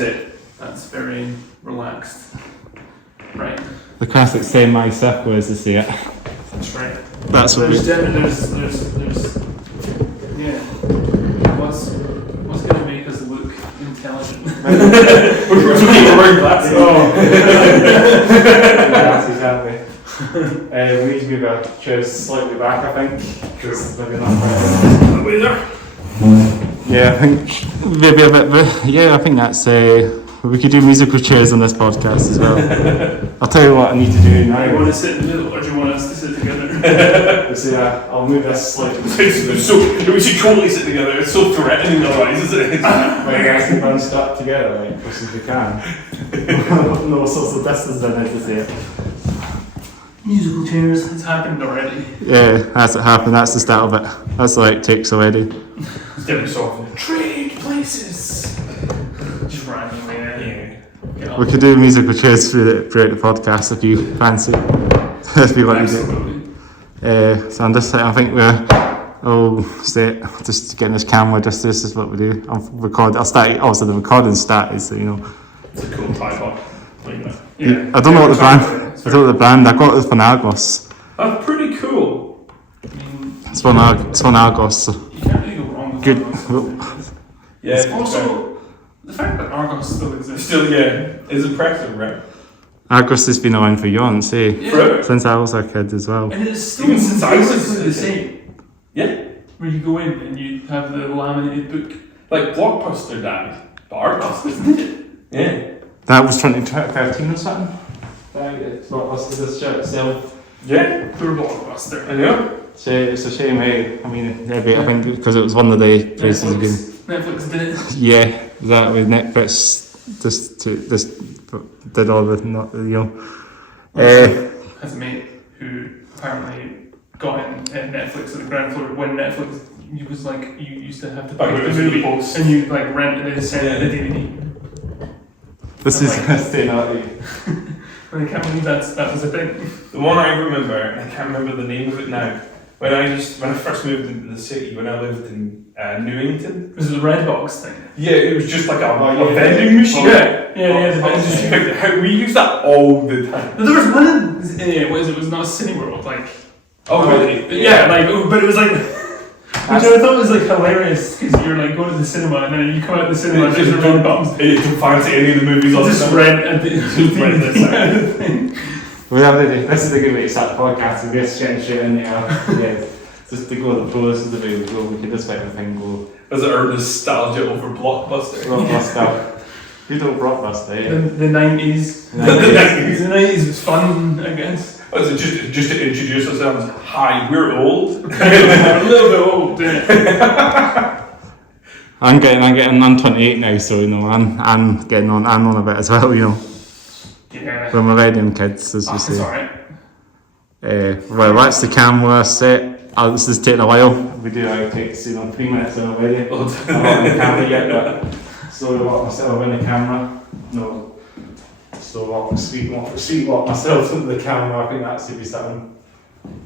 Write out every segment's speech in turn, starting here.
That's it. That's very relaxed. Right. The classic semi-circle, as they say it. That's right. That's what there's yeah. What's going to make us look intelligent? We're wearing glasses. Oh. That's exactly. We need to move our chairs slightly back, I think, because maybe not. Way there. Yeah, I think maybe a bit. Yeah, I think that's. We could do musical chairs on this podcast as well. I'll tell you what I need to do now. Do you want to sit in the middle, or do you want us to sit together? So I'll move this slightly. We should totally sit together. It's so threatening otherwise, isn't it? Like I can run stuck together, like as we can. No social distance in it, to say it. Musical chairs. It's happened already. Yeah, that's it happened. That's the start of it. That's the Outtakes already. It's getting soft. Trade places. Just randomly, yeah. We could do musical chairs throughout the podcast if you fancy. If you want to do it. So I'm just, I think just getting this camera. This is what we do. I'll start. Also, the recording started, so you know. It's a cool tripod. Yeah. I don't know what the brand. I don't know the brand. I got it from Argos. That's pretty cool. It's from Argos. So. You can't really go wrong with Good. Argos. Yeah. It's also the fact that Argos still exists. Is impressive, right? Argos has been around for eons, eh? Yeah. Since I was a kid as well. And it's still Even since I was basically the same. Yeah. Where you go in and you have the laminated book. Like Blockbuster died, but Argos Isn't it? Yeah. That was 2013 or something. It's not listed this shirt itself. Yeah. Poor Blockbuster. I know. So it's a shame, eh? I mean, I think because it was one of the places again. Netflix did it. Yeah, exactly. Netflix just did all the, not, you know. Has a mate who apparently got in Netflix at the ground floor when Netflix was like, you used to have to buy the movie and you like rent it and send it the DVD. This is staying out. I can't believe that was a thing. The one I remember, I can't remember the name of it now. When I first moved into the city, when I lived in Newington. Was it the Redbox thing? Yeah, it was just like a vending machine. Yeah, the vending machine. We used that all the time. There was one in, what is it? It was not Cineworld, like. Oh really? Yeah, but it was like. Which I thought was like hilarious because you're like going to the cinema and then you come out of the cinema and there's a red box. You can fancy any of the movies on Just rent at the thing. This is a good way to start the podcast. We're just getting straight in there. Yeah, just to go the pros is the way we go. We can just let the thing go. There's our nostalgia over Blockbuster. Blockbuster. Good old Blockbuster, yeah. The 90s. The 90s. The 90s was fun, I guess. Oh, so just to introduce ourselves, hi, we're old. We're a little bit old, yeah. I'm 28 now, so you know, I'm getting on. I'm on a bit as well, you know. Yeah. We're millennium kids, as you say. It's alright. Well, that's the camera set. This is taking a while. We do outtakes, 3 minutes in already. I'm not on the camera yet, but slowly walk myself in the camera. No. So sweet walk myself into the camera. I think that should be something.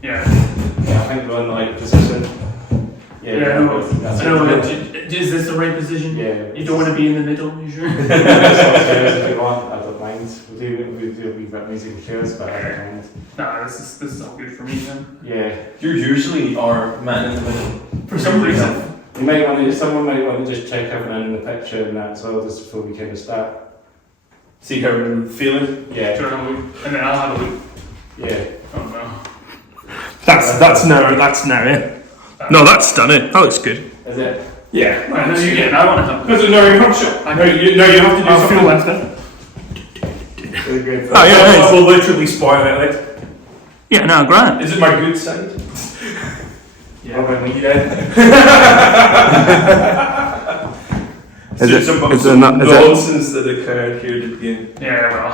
Yeah. Yeah, I think we're in the right position. Yeah, I know. Is this the right position? Yeah. You don't want to be in the middle, you sure? If you want, I don't mind. We do a wee bit of musical chairs, but I don't mind. Nah, this is all good for me then. Yeah. You're usually our man in the middle. For some reason. Someone might want to just check everything in the picture and that as well, just before we kind of start. See how we're feeling? Yeah. Sure, and then I'll have a look. Yeah. Oh no. That's now, eh? No, that's done it. That looks good. Is it? Yeah. Right, now you get it. I want to have No, you're not sure. No, you have to do I'll feel something. left then. Really good. Oh yeah, we'll literally spoil it. Like, Yeah, no, grand. is it my good side? Yeah, when we get Some nonsense that occurred here at the beginning. Yeah, well.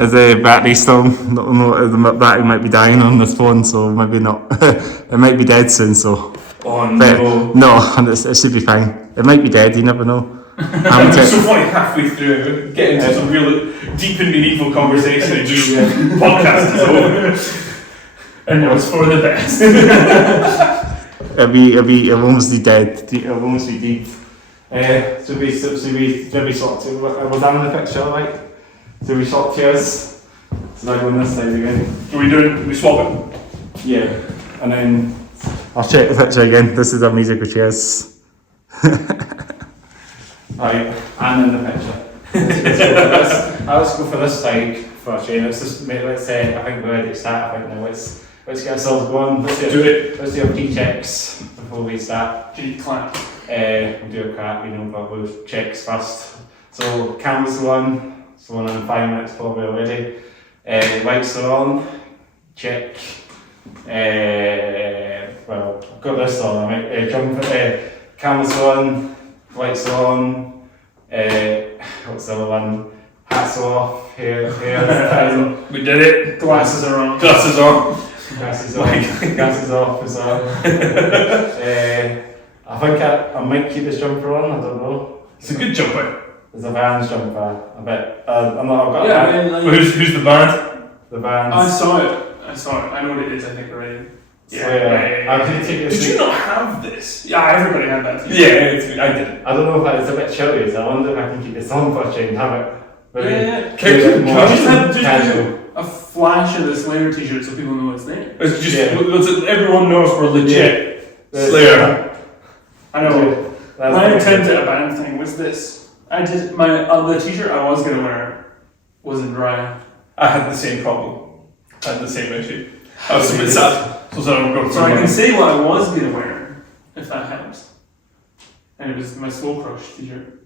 Is the battery still? No, the battery might be dying on this phone, so maybe not. It might be dead soon, so. Oh But no, it should be fine. It might be dead. You never know. It's so funny halfway through, get into some real deep and meaningful conversation and just podcast is over. And it was for the best. It'll almost be dead. It'll almost be deep. So we sort of, we're done with the picture, like. So we swap chairs. So now go on this side again. We swap it? Yeah. And then I'll check the picture again. This is our musical chairs. Right, I'm in the picture. Let's go for this side for a chair. Let's say, I think we're ready to start. I think now let's get ourselves going. Let's do our pre-checks before we start. Do you clap? We'll do a clap, probably checks first. So cameras are on. So in 5 minutes probably already. Lights are on. Check. Well, I've got this on. Cameras are on. Lights are on. What's the other one? Hats are off. Hair's down. We did it. Glasses are on. Glasses on. Glasses on. Glasses off as well. I think I might keep this jumper on. I don't know. It's a good jumper. There's a Vans jumper. I bet. I've got Who's the band? the Vans. I saw it. I know what it is, I think already. Yeah. I can take Did you not have this? Yeah, everybody had that. Yeah, I did. I don't know if it's a bit chilly, so I wonder if I can keep this on for a change and have it. Yeah. Can you casual. A flash of the Slayer t-shirt so people know it's there. It's just, everyone knows we're legit. Slayer. I know. My attempt at a band thing was this. I did the t-shirt I was gonna wear wasn't dry. I had the same problem. I had the same issue. I was a bit sad. So I can say what I was gonna wear, if that helps. And it was my Slow Crush t-shirt.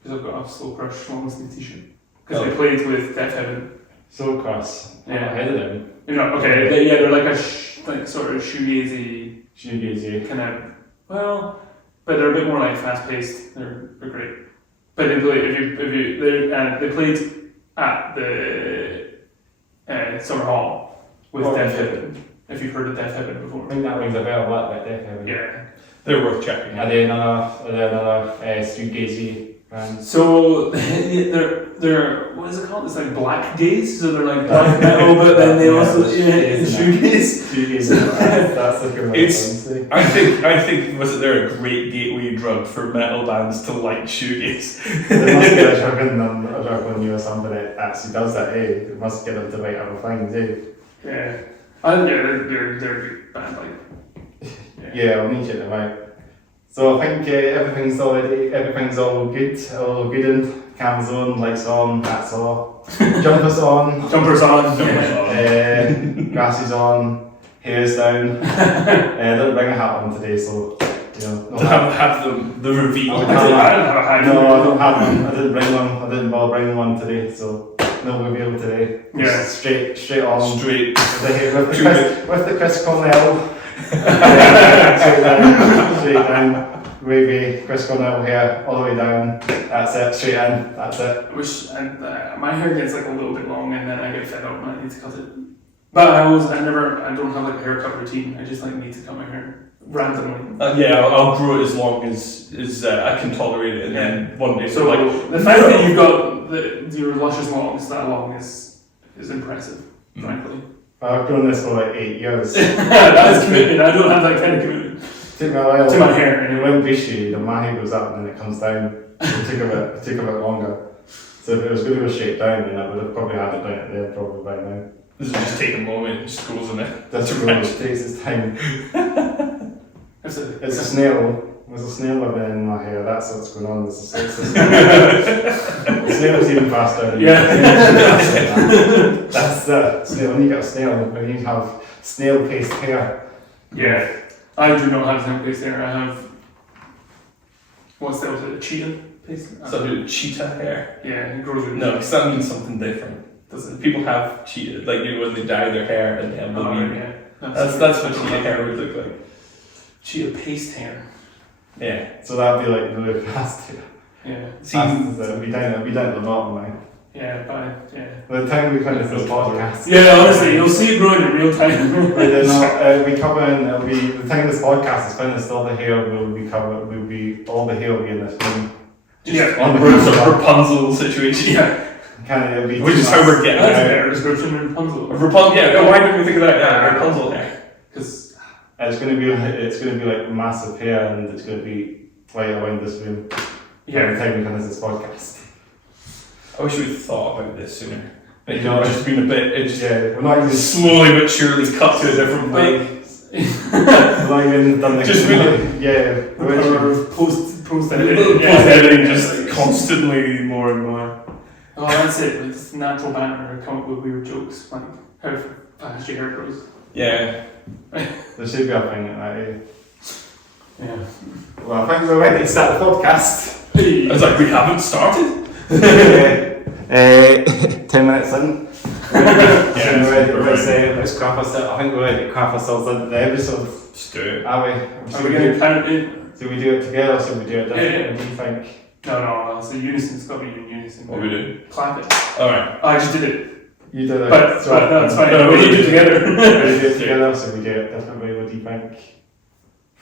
Because I've got a Slow Crush long sleeve t-shirt. Because I played with Death Heaven. So cross. Yeah. I hated them. Okay, they're like a sort of shoegazy kind of, but they're a bit more like fast paced. They're great. But they played they played at the Summer Hall with Death Heaven. If you've heard of Death Heaven before. I think that rings a bell a lot about Death Heaven. Yeah. They're worth checking. Are they another street gazy band? So they're what is it called? It's like black gaze. So they're like black metal, but then they also shoegaze. That's the correct I think was it there a great gateway drug for metal bands to like shoegaze? There must be a drug on you or somebody that actually does that. It must get them to write other things. Yeah. They're a good band. Yeah, I'll need you to write. So I think everything's all good, and cams on, lights on, hats off, jumpers on, glasses on, hair's down. I didn't bring a hat on today, so have the reveal. I don't have a hat. No, I don't have one. I didn't bring one. I didn't bother bringing one today, so no reveal today. Yeah, straight on. Straight. With the Chris Cornell. Straight down, wavy, Chris Cornell hair, all the way down. That's it, straight in. That's it. My hair gets like a little bit long, and then I get fed up and I need to cut it. But I don't have like a haircut routine. I just like need to cut my hair randomly. I'll grow it as long as I can tolerate it, and then one day. So the fact that you've got your luscious locks that long is impressive, frankly. I've grown this for like 8 years. That is commitment. I don't have that kind of commitment. Took me a while. To my hair. And it went bushy, the my hair goes up and then it comes down. It took a bit longer. So if it was going to go straight down, then I would have probably had it down at there probably by now. This will just take a moment, it just goes in it. That's a it takes its time. It's a snail. There's a snail living in my hair, that's what's going on. It's a snail. The snail's even faster. Yeah. That's the snail. When you get a snail, when you have snail paste hair. Yeah. I do not have snail paste hair. I have. What's that? Was it cheetah paste? Something cheetah hair? Yeah, it grows with. No, because that means something different. Doesn't people have cheetah, like when they dye their hair and they have the that's what cheetah hair would look like. Cheetah paste hair. Yeah. So that'd be like really fast hair. Yeah. It'd be down at the bottom line. Yeah, by the time we finish this podcast. Yeah, honestly, you'll see it growing in real time. We cover and it'll be the time this podcast is finished. All the hair will be covered. All the hair will be in this room. Just on the Rapunzel situation. Yeah. Which is how we're getting that's a better description of Rapunzel. Rapunzel. Yeah. Why didn't we think of that? Yeah, Rapunzel hair. Because it's going to be like massive hair, and it's going to be light around this room by Yeah. the time we finish this podcast. I wish we'd thought about this sooner. It You know, could have just been a bit. It just Yeah, we're not even slowly but surely cut to a different way. we're not even done the Just really- yeah. We're actually- Post Post editing just constantly more and more. Oh, that's it. It's natural banter. Come up with weird jokes, like how fast your hair grows. Yeah. There should be a thing like that. Eh? Yeah. Well, I think we're ready to start the podcast. I was like, we haven't started. 10 minutes in. Let's craft ourselves. I think we're ready to craft ourselves into the episode. Just do it. Are we? Are we going to count it? Do we do it together or should we do it differently? Yeah. What do you think? No. So unison. It's got to be in unison. What we do? Clap it. Alright. Oh, I just did it. You did it. But no, it's fine. No, We did it together. We do it together, so we do it differently. What do you think?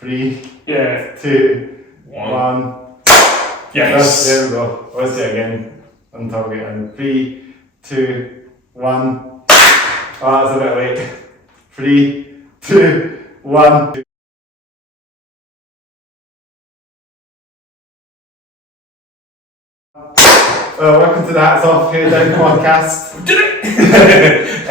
3, Yeah. 2, 1. 1. Yes. There we go. Let's do it again. Until we get in. 3, 2, 1. Oh, that's a bit late. 3, 2, 1. Welcome to the Hats Off Here Down podcast. We did it!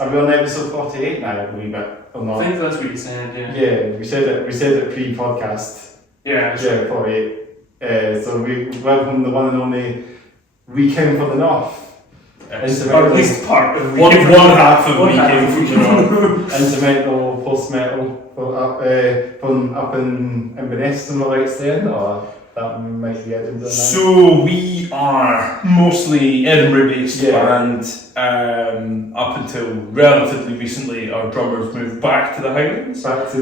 Are we on episode 48 now? A wee bit or I not? think that's what you said. Yeah. Yeah, we said it pre-podcast. Yeah. Yeah, 48. So we welcome the one and only Weekend for the North. Or at least part of One half of me came from the north. Instrumental, post-metal from up in Inverness, am I right saying? Or that might be Edinburgh now? So we are mostly Edinburgh-based Yeah. band. Up until relatively recently, our drummers moved back to the Highlands. Back to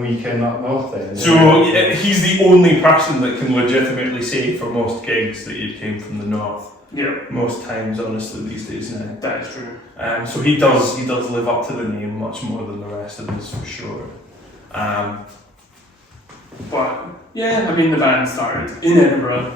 Weekend up north then. So he's the only person that can legitimately say for most gigs that he came from the north. Yeah. Most times, honestly, these days now. That is true. So he does live up to the name much more than the rest of us for sure. But yeah, I mean the band started in Edinburgh.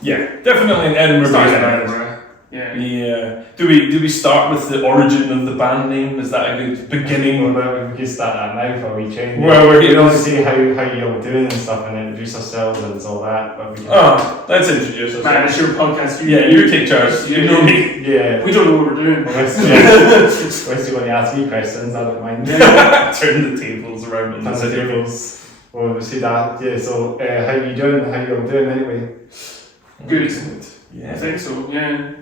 Yeah, definitely an Edinburgh. Started in band. Edinburgh. Yeah. Yeah. Do we start with the origin of the band name? Is that a good beginning? Well, we can start that now for we change. Well, we're We here. don't see how you're doing and stuff and introduce ourselves and all that, but we can. Oh, let's introduce us. Man, it's your podcast. Yeah, you take charge. You know me. Yeah. We don't know what we're doing. Unless you want to ask me questions, I don't mind. Turn the tables around on Turn this the interview. tables. Well, we see that. Yeah. So, how you doing? How you all doing anyway? Good. I Yeah. think so. Yeah.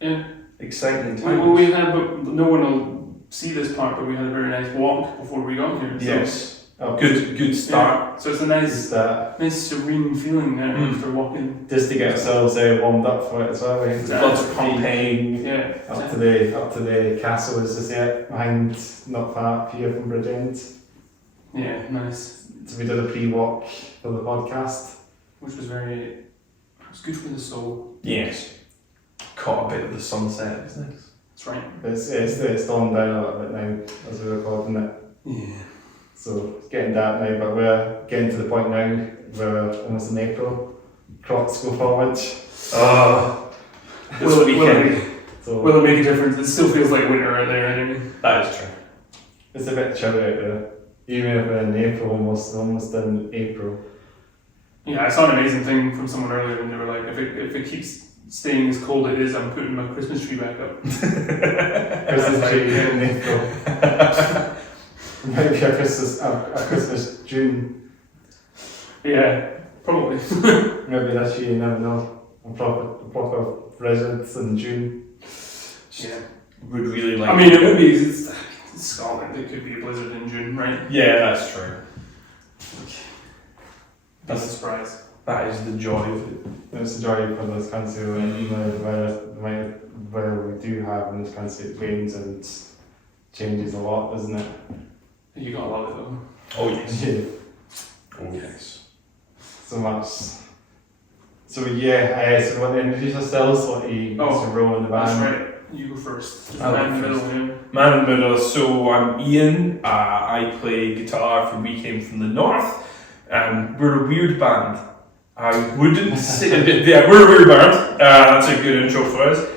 Yeah. Exciting Well, times. we had, but no one will see this part, but we had a very nice walk before we got here. So, Yes. Oh, Good start. yeah. So it's a nice, Just that. nice serene feeling there Mm. after walking. Just to get ourselves warmed up for it as well. Eh? Exactly. Lots of pumping. Yeah. Up to the castle is just yet behind, not far up here from Bridgend. Yeah. Nice. So we did a pre-walk for the podcast. Which was very. It was good for the soul. Yes. Caught a bit of the sunset. It's nice. That's right. It's dawned down a little bit now as we're recording it. Yeah. So it's getting dark now, but we're getting to the point now we're almost in April. Clocks go forward. This Will weekend. So it make a difference? It still feels like winter out there anyway. That is true. it's a bit chilly out there. Even if we're in April, almost in April. Yeah, I saw an amazing thing from someone earlier, and they were like, if it keeps staying as cold as it is, I'm putting my Christmas tree back up. Christmas tree in April. Maybe a Christmas June. Yeah, probably. Maybe this year, you never know. A proper residence in June. Yeah. Would really like. I mean, it would be. It's Scotland. It could be a blizzard in June, right? Yeah, that's true. That's a surprise. That is the joy of it. It's a joy for this country where we do have in this country it rains and changes a lot, doesn't it? You gotta love it though. Oh yes. Yeah. Oh yes. So much. So yeah, so we want to introduce ourselves, what you Oh, to roll in the That's band. right. You go first. I'll Man in the go middle, yeah. Man in the middle. So I'm Ian. I play guitar from We Came from the North. We're a weird band. I wouldn't say. Yeah, we're a weird band. That's a good intro for us.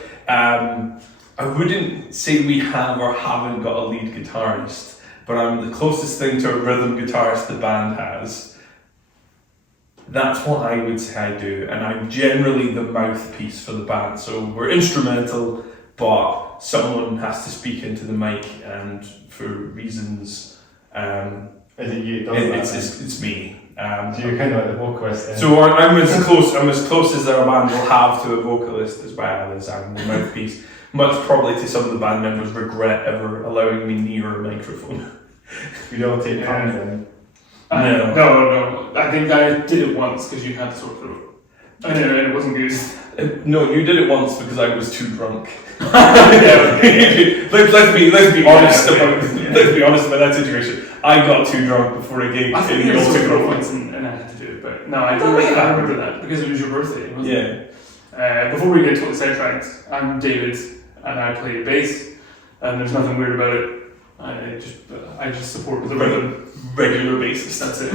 I wouldn't say we have or haven't got a lead guitarist, but I'm the closest thing to a rhythm guitarist the band has. That's what I would say I do, and I'm generally the mouthpiece for the band. So we're instrumental, but someone has to speak into the mic, and for reasons, Is it you? Does that it's me. so you're kind of like the vocalist then? So I'm as close as our band will have to a vocalist as well as I'm the mouthpiece. Much probably to some of the band members regret ever allowing me near a microphone. You don't take time then? No. I think I did it once because you had sore throat. I know, and it wasn't good. No, you did it once because I was too drunk. Yeah. Let's be honest about that situation. I got too drunk before a gig. I think it was sore throat once and I had to do it, but no, I remember that because it was your birthday, wasn't it? Yeah. Before we get totally sidetracked, I'm David and I play bass, and there's nothing weird about it. I just support the rhythm. Regular basis. That's it.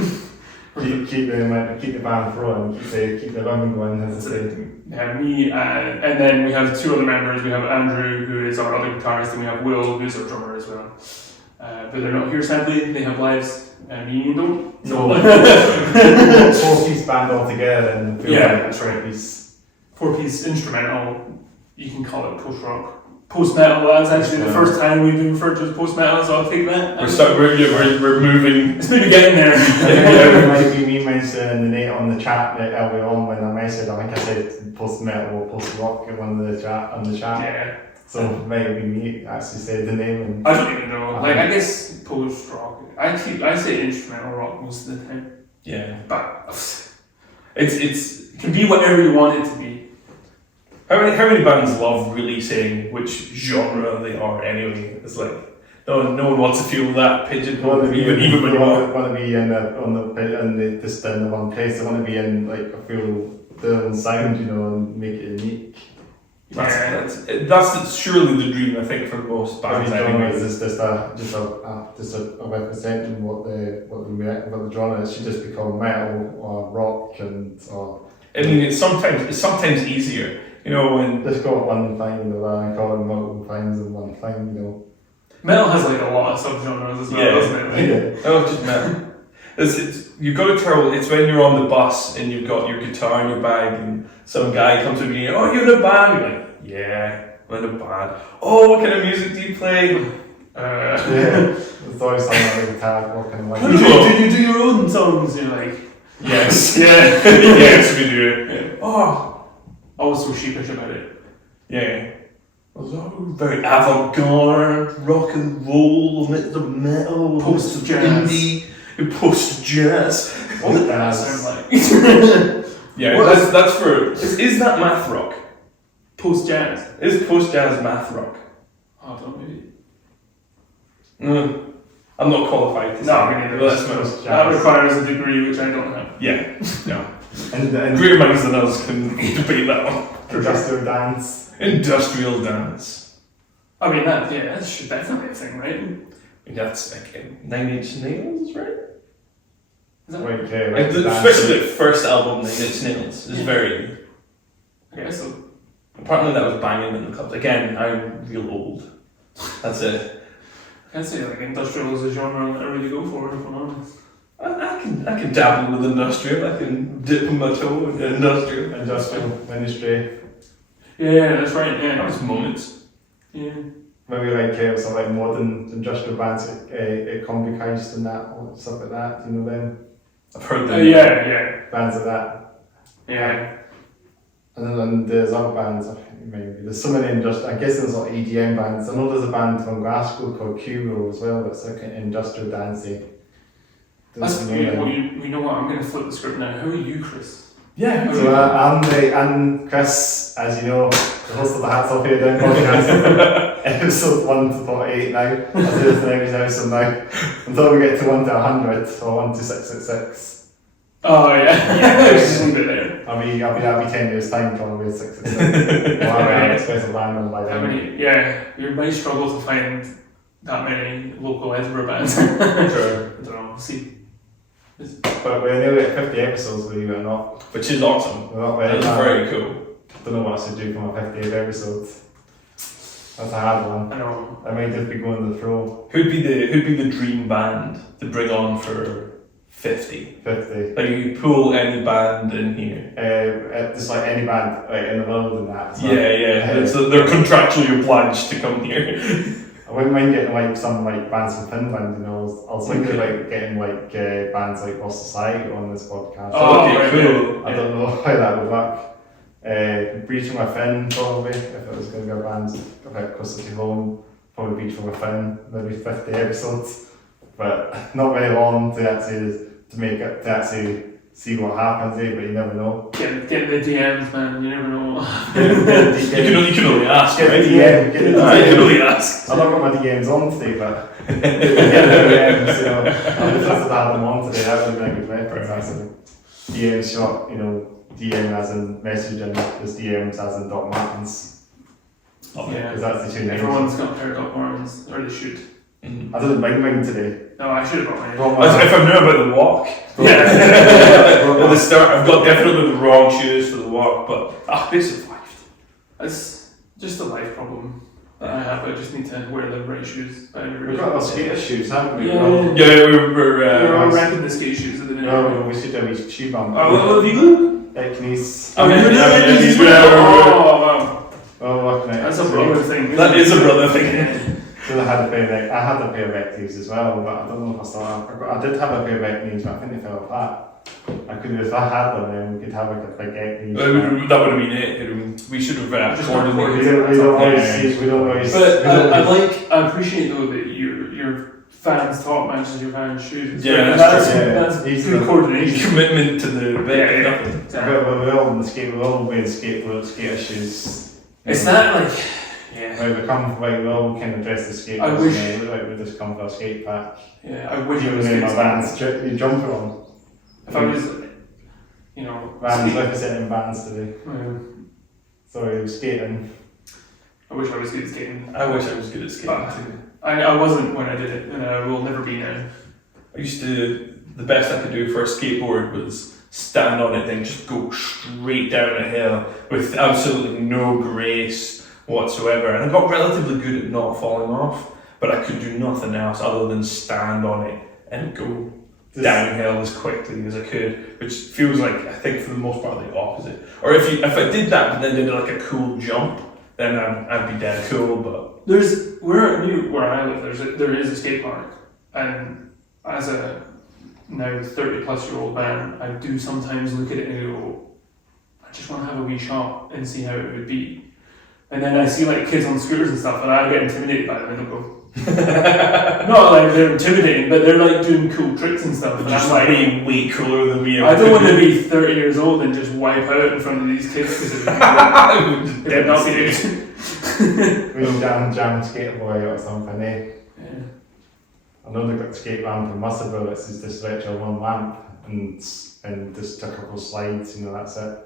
Keep the band flowing, keep the rhythm going. That's it. Yeah, me, and then we have two other members. We have Andrew, who is our other guitarist, and we have Will, who's our drummer as well. But they're not here, sadly. They have lives, and you don't. No. 4-piece band altogether, and that's right. 4-piece. 4-piece instrumental. You can call it post-rock. Post-metal, that's actually the first time we've been referred to as post-metal, so I'll take that. We're moving. It's maybe getting there. It might be me mentioning the name on the chat earlier on when I mentioned, I think I said post-metal or post-rock on the chat. Yeah. So it might be me actually said the name. And I don't even know. I guess post-rock. I say instrumental rock most of the time. Yeah. But It can be whatever you want it to be. How many bands love really saying which genre they are anyway? It's like no one wants to feel that pigeonhole even when you want to be in the one place. They want to be in like a feel their own sound, and make it unique. That's surely the dream, I think, for most bands. It's just a representing what the genre is. Should just become metal or rock I mean, it's sometimes easier. When just got one thing in the line, call them multiple things in one thing, Metal has like a lot of subgenres as well, doesn't it? Oh, just metal. You've got to tell. It's when you're on the bus and you've got your guitar in your bag, and some guy comes to me, "Oh, you're in a band." You're like, "Yeah, I'm in a band." "Oh, what kind of music do you play?" There's always someone on the guitar walking like. Did you do your own songs? You're like, yes, yes, we do. Yeah. Oh. I was so sheepish about it. Yeah. Very avant-garde, rock and roll, the metal, post-jazz. Indie, post-jazz. What did that sound like? Yeah, that's for... Is that math rock? Post-jazz? Is post-jazz math rock? Oh, don't maybe. I'm not qualified to say. No, me neither. That requires a degree, which I don't have. Yeah, no. And greater minds than us can debate that one. Industrial dance. Industrial dance. I mean, that should definitely be a thing, right? That's like 9 Inch Nails, right? Is that right? Especially the first album, 9 Inch Nails, is very... I guess so. Apparently that was banging in the clubs. Again, I'm real old. That's it. I can't say like industrial is a genre that I really go for, if I'm honest. I can dabble with industrial. I can dip my toe in industrial industry. Yeah, that's right. Yeah, that was moments. Yeah. Maybe like some like modern industrial bands, Combi Heist and that, or stuff like that. You know them? I've heard them. Yeah. Bands like that. Yeah. And then there's other bands. Maybe there's so many industrial. I guess there's like EDM bands. I know there's a band from Glasgow called Cubo as well. That's like an industrial dancey. You know what? I'm going to flip the script now. Who are you, Chris? Yeah. So I'm Chris, as you know, the host of the Hats Off Here Down podcast, episode 1 to 48 now. I'll do this next episode now until we get to 1 to 100 or 1 to 666. Oh yeah, just leave it there. I'll be 10 years time until we're 666. I'll have a special band on by then. You might struggle to find that many local Edinburgh bands. Sure. I don't know. We'll see. But we're nearly at 50 episodes, believe it or not. Which is awesome. We're not That's very cool. Don't know what I should do for my 50th episode. That's a hard one. I know. I might just be going to the throw. Who'd be the dream band to bring on for 50. 50. Like you pull any band in here. Just like any band in the world and that. So, They're contractually obliged to come here. I wouldn't mind getting like some like bands from Finland, you know. I was thinking about getting like bands like Lost Society on this podcast. Oh, okay, cool. I don't know how that would work. Breach from a Fin probably, if it was going to be a band a bit closer to home. Probably Breach from a Fin, maybe 50 episodes. But not very long to actually see what happens, but you never know. Get the DMs, man. You never know. You can only ask, Get right? the DM. Get the You DM. can only ask. I've not got my DMs on today, but get the DMs. You know, I just had them on today. That would have been a good reference, actually. DM shot, you know, DM as in message and just DMs as in Doc Martens. Yeah. Because that's the two names. Everyone's got a pair of Doc Martens, or they should. I didn't bring mine today. No, I should have brought mine. If I knew about the walk. At the start, I've got definitely the wrong shoes for the walk, but they survived. It's just a life problem that I have. I just need to wear the right shoes. We've got our skater shoes, haven't we? Yeah. We're all wrecking the skate shoes at the minute. No, we should do a wee shoe bump. Oh, have you got? Eknies. Oh, wow. Oh, what can I That's a brother thing. That is a brother thing. So I had a pair of Eknies as well, but I don't know if I still have. I did have a pair of Eknies, but I think they fell apart. I could have, if I had them, then we could have like a big Eknies. That would have been it. We should have coordinated. We don't always. But I appreciate though that your fans talk matches your fans shoes. Yeah, that's good coordination. Commitment to the bit. Exactly. We're all in the skate. We're all wearing skateboard skater shoes. It's that like. Yeah. Like we come, like we all kind of dress the skateboards. I wish. And like we just come for a skate pack. Yeah, I wish You it was wear my skates. bands, you jump on. If I was, you know, Bands, like I said in bands today. Sorry, skating. I wish I was good at skating. I wish I was good at skating But too. I wasn't when I did it, and I will never be now. The best I could do for a skateboard was stand on it, then just go straight down a hill with absolutely no grace whatsoever. And I got relatively good at not falling off, but I could do nothing else other than stand on it and go downhill as quickly as I could, which feels like, I think for the most part, the opposite. Or if I did that but then did like a cool jump, then I'd be dead cool, but... Where I live, there is a skate park, and as a now 30 plus year old man, I do sometimes look at it and go, I just want to have a wee shot and see how it would be. And then I see like kids on scooters and stuff, and I get intimidated by them and I go, not like they're intimidating, but they're like doing cool tricks and stuff. And just I'm like, being way cooler than me. I don't want to be 30 years old and just wipe out in front of these kids because it would not be good. We jam skateboard or something, eh? Yeah. I know they've got skate ramp in Musselburgh, it's just this literally one ramp and just a couple of slides, you know, that's it.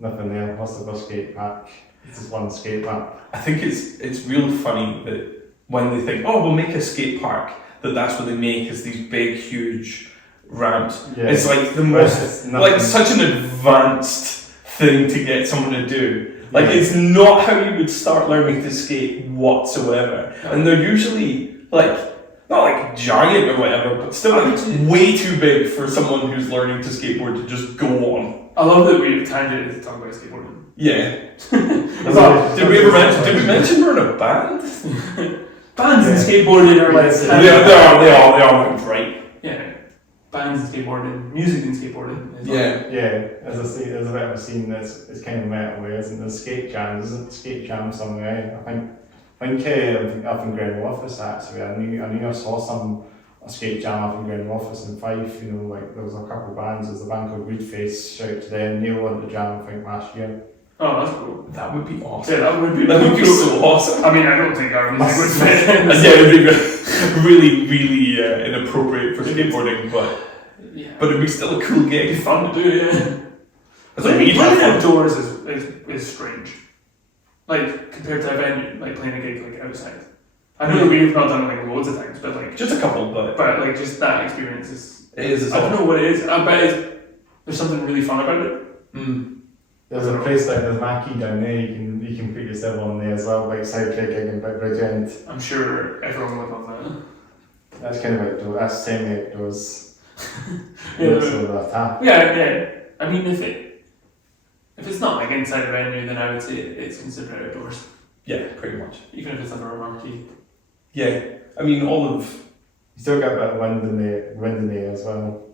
Nothing there. Musselburgh skate park. It's just one skate ramp. I think it's real funny that when they think, oh, we'll make a skate park, that's what they make is these big, huge ramps. Yeah. It's like the most, like such an advanced thing to get someone to do. Like it's not how you would start learning to skate whatsoever. And they're usually like, not like giant or whatever, but still like way too big for someone who's learning to skateboard to just go on. I love that we've tangent to talk about skateboarding. Yeah. Did we mention we're in a band? Bands and skateboarding are like... They all right. Yeah. Bands and skateboarding, music and skateboarding. Yeah, as I say, there's a bit of a scene it's kind of metal way, isn't there? Skate jams, isn't it? Skate jam somewhere. I think up in Grand Office actually. I knew I saw a skate jam up in Grand Office in Fife. You know, like there was a couple of bands. There's a band called Reedface. Shout out to them. Neil went to jam I think last year. Oh, that's cool. That would be awesome. Yeah, that would be so awesome. I mean, I don't think our music would fit. Yeah, it would be really inappropriate for skateboarding, but it'd be still a cool gig. It'd be fun to do, yeah. Playing outdoors is strange. Like, compared to a venue, like playing a gig like outside. I know that we've not done like loads of things, but like... Just a couple, but like just that experience is... It is. I don't know what it is. I bet there's something really fun about it. Mm. There's a place like there's Mackie down there, you can put yourself on there as well, like side kicking and bit Bridgend. I'm sure everyone would love that. That's kind of outdoors, that's semi-outdoors. Yeah, So the tap. yeah. I mean, if it's not like inside a venue, then I would say it's considered outdoors, Yeah, pretty much. even if it's under a marquee. Yeah, I mean, all of. You still get a bit of wind in the air as well.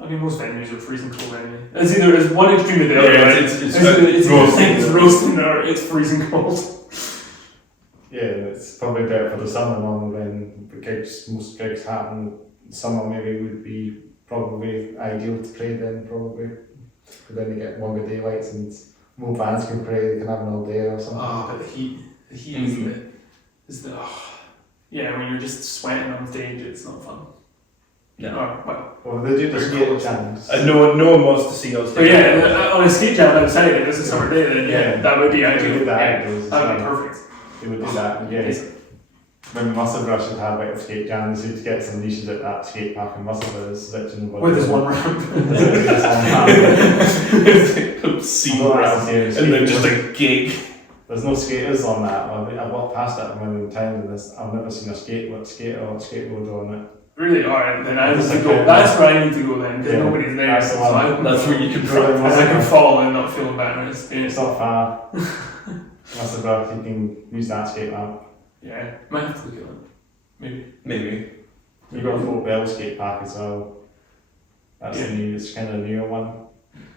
I mean, most venues are freezing cold anyway. It's one extreme of the other. Yeah, right? it's roasting. It's roasting or it's freezing cold. Yeah, and it's probably better for the summer one when most gigs happen. Summer maybe would be probably ideal to play then, probably. Because then you get longer daylights and more bands can play, they can have an all day or something. But the heat is the yeah, when you're just sweating on stage, it's not fun. Yeah. Well, they do the skate jams. No one wants to see us. But yeah, on a skate jam outside, if it's a summer day, then that would be They ideal. do that. That would be perfect. They would do that, yeah. When Muscle Brush would have like a skate jam, they would get some niches at that skate park in Muscle With this one ramp. And then just a gig. There's no skaters on that. I walked past it one time and I've never seen a skateboard on it. Really? Alright, then I need to go. That's where I need to go then, because nobody's there. That's the one. That's where you can practice. I can fall and not feel embarrassed. It's not far. Muscle Brush, you can use that skate ramp. Yeah, might have to look at that. Maybe. You've got a Fort Bell skate park as well. That's it's kind of a newer one.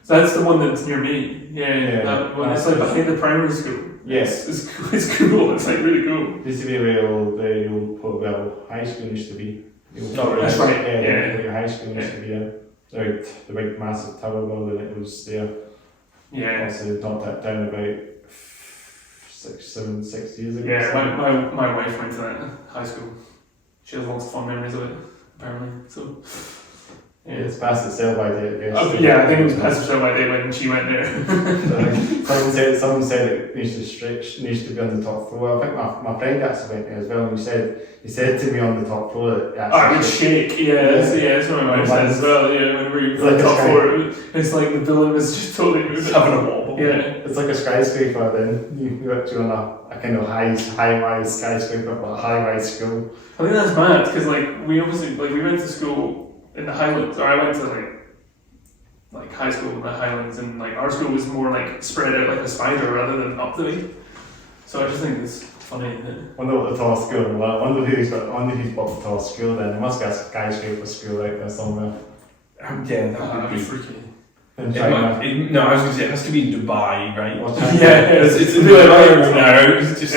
So that's the one that's near me. Yeah. That one. It's like behind the primary school. Yes. It's cool. It's like really cool. It used to be where the old Fort Bell High School used to be. That's right. Yeah. Your high school used to be there. The big massive tower building, it was there. Yeah. Also knocked that down about 6 years ago. Yeah, my wife went to that high school. She has lots of fond memories of it, apparently. So, yeah. It's past its sell by date, I guess. Yeah, I think it was past its sell by date when she went there. Someone said it needs to be on the top floor. I think my friend actually went there as well, and he said to me on the top floor that it would shake. That's what my wife said as well. Yeah, whenever you go on the top floor, it's like the building is just totally moving. Having a wobble. Yeah. It's like a skyscraper then. You're actually on a kind of high-rise skyscraper, but a high-rise school. I think that's mad, because we went to school in the Highlands, or I went to like high school in the Highlands, and our school was more spread out like a spider rather than up the way. So I just think it's funny. Wonder what the tallest school. Wonder who's bought the tallest school then. There must be a skyscraper school out there somewhere. Yeah, that would be freaky. In China. No, I was going to say it has to be in Dubai, right? It's in Dubai now. It's just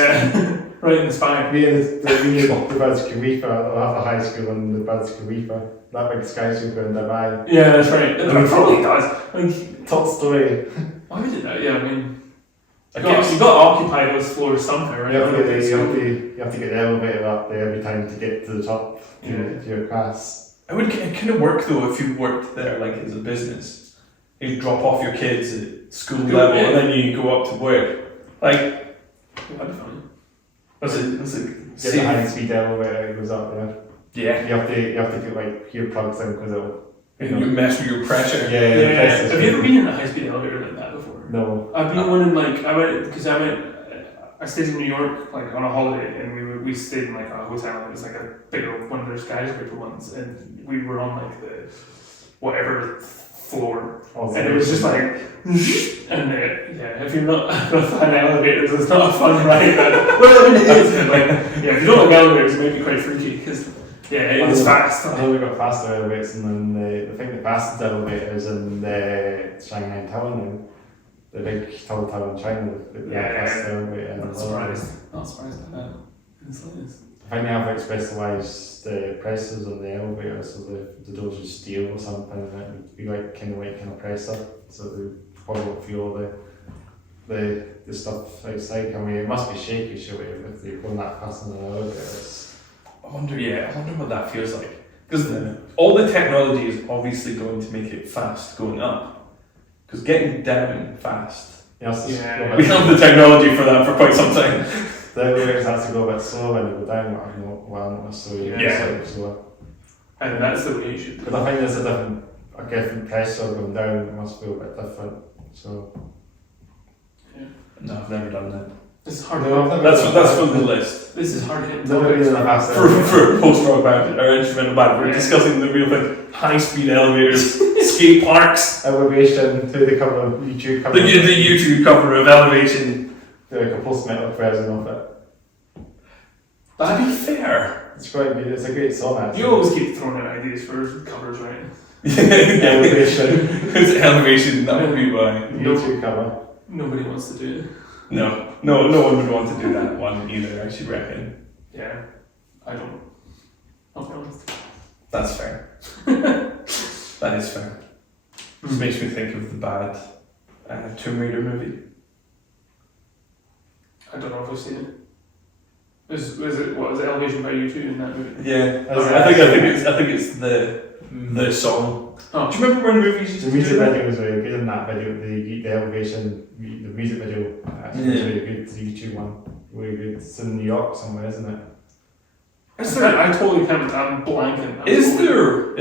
right in the spine. Me and the Burj Khalifa, I'll have a high school in the Burj Khalifa. That big skyscraper in Dubai. Yeah, that's right. It probably does. Top story. Why would it? Yeah, I mean, you got to occupy those floors somewhere, right? You have to get the elevator up there every time to get to the top to your class. It would kind of work though if you worked there as a business. You drop off your kids at school level and then you go up to work. That'd be funny. That's it. Get the high speed elevator that goes up there. Yeah. You have to get earplugs in because it'll you mess with your pressure. Yeah. Have you ever been in a high speed elevator like that before? No. I've been one in I stayed in New York on a holiday, and we stayed in a hotel. It was a bigger one of their skyscraper ones, and we were on the whatever floor, and it was just and if you're not a fan of elevators, it's not a fun ride. Well, it is. If you don't like elevators, it might be quite freaky because it's fast. I know we got faster elevators, and then I think the fastest elevator is in the Shanghai Tower now. The big tall tower in China. Fastest elevator. Not surprised by that. I think they have specialised pressers on the elevator, so the doors would steel or something, and it would be kind of pressure, so they probably won't feel the stuff outside. I mean, it must be shaky, surely, if they're going that fast in an elevator. I wonder what that feels like. Because all the technology is obviously going to make it fast going up. Because getting down fast, we have the technology for that for quite some time. The elevators have to go a bit slow when they go down, slow. And that's the way you should do it. But I think there's a different pressure going down, it must feel a bit different. So no, I've never done that. This is hard. That's for the list. This is hard hit. Nobody in the past. For a post-rock band or instrumental band, we're discussing the real thing. High-speed elevators, skate parks. Elevation, do the cover of YouTube cover. The YouTube cover of Elevation. Do like a post-metal version of it. That'd be fair. It's quite good. It's a great song actually. You always keep throwing out ideas for covers, right? Elevation. It's Elevation, that would be my YouTube cover. Nobody wants to do it. No one would want to do that one either, I should reckon. Yeah, I don't. I'll be honest. That's fair. That is fair. This makes me think of the bad Tomb Raider movie. I don't know if I've seen it. Was it Elevation by U2 in that movie? Yeah, I think it's the song. Oh. Do you remember when movies used The to music do that? video was very good in that video. The Elevation, the music video actually was really good. The YouTube one, really good. It's in New York somewhere, isn't it? I totally can't. I'm blanking. Is there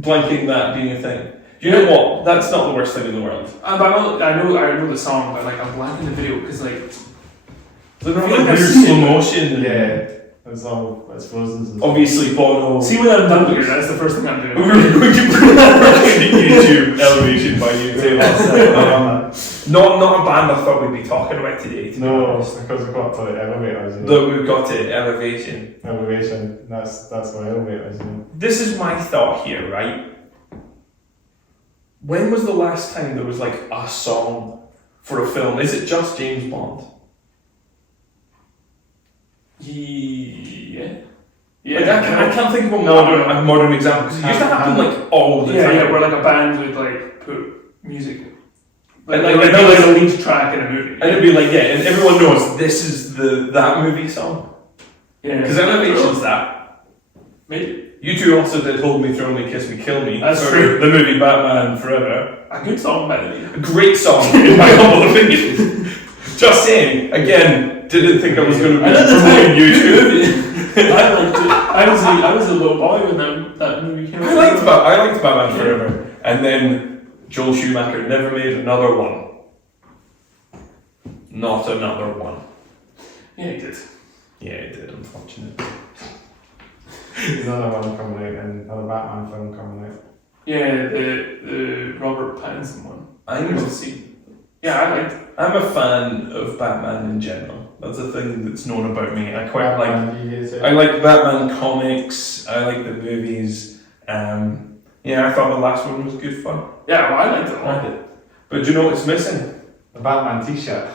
blanking that being a thing? Do you know what? That's not the worst thing in the world. But I know the song, but like I'm blanking the video because like. They're I not feel like like I've weird seen slow it. motion. And Yeah, it's frozen. obviously Bono. See when I'm done here, that's the first thing I'm doing. We're going to YouTube Elevation by YouTube. Not a band I thought we'd be talking about today. No, it's because we've got to elevators. You know? That we've got to Elevation. Elevation. That's why elevators. You know? This is my thought here, right? When was the last time there was like a song for a film? Is it just James Bond? Yeah. Like, I can't think of a modern example because it used to happen like all the time. Yeah, where like a band would like put music. Like, And, like a lead track in a movie. And it'd be like, yeah, and everyone knows this is that movie song. Yeah. Because Elevation's that. Maybe. You two also did Hold Me, Throw Me, Kiss Me, Kill Me. That's for true. The movie Batman Forever. A good song, by the way. A great song, in my humble opinion. Just saying, again, didn't think I was going to be promoting YouTube. I liked it. I was a little boy when that movie came out. I liked Batman Forever. And then Joel Schumacher never made another one. Not another one. Yeah, he did. Yeah, he did, unfortunately. There's another one coming out and another Batman film coming out. Yeah, the Robert Pattinson one. I I'm to see. Yeah, I liked it. I'm a fan of Batman in general. That's a thing that's known about me. I quite like. I like Batman comics. I like the movies. Yeah, I thought the last one was good fun. Yeah, well, I liked it a I lot. did. But do you know what's missing? The Batman T-shirt.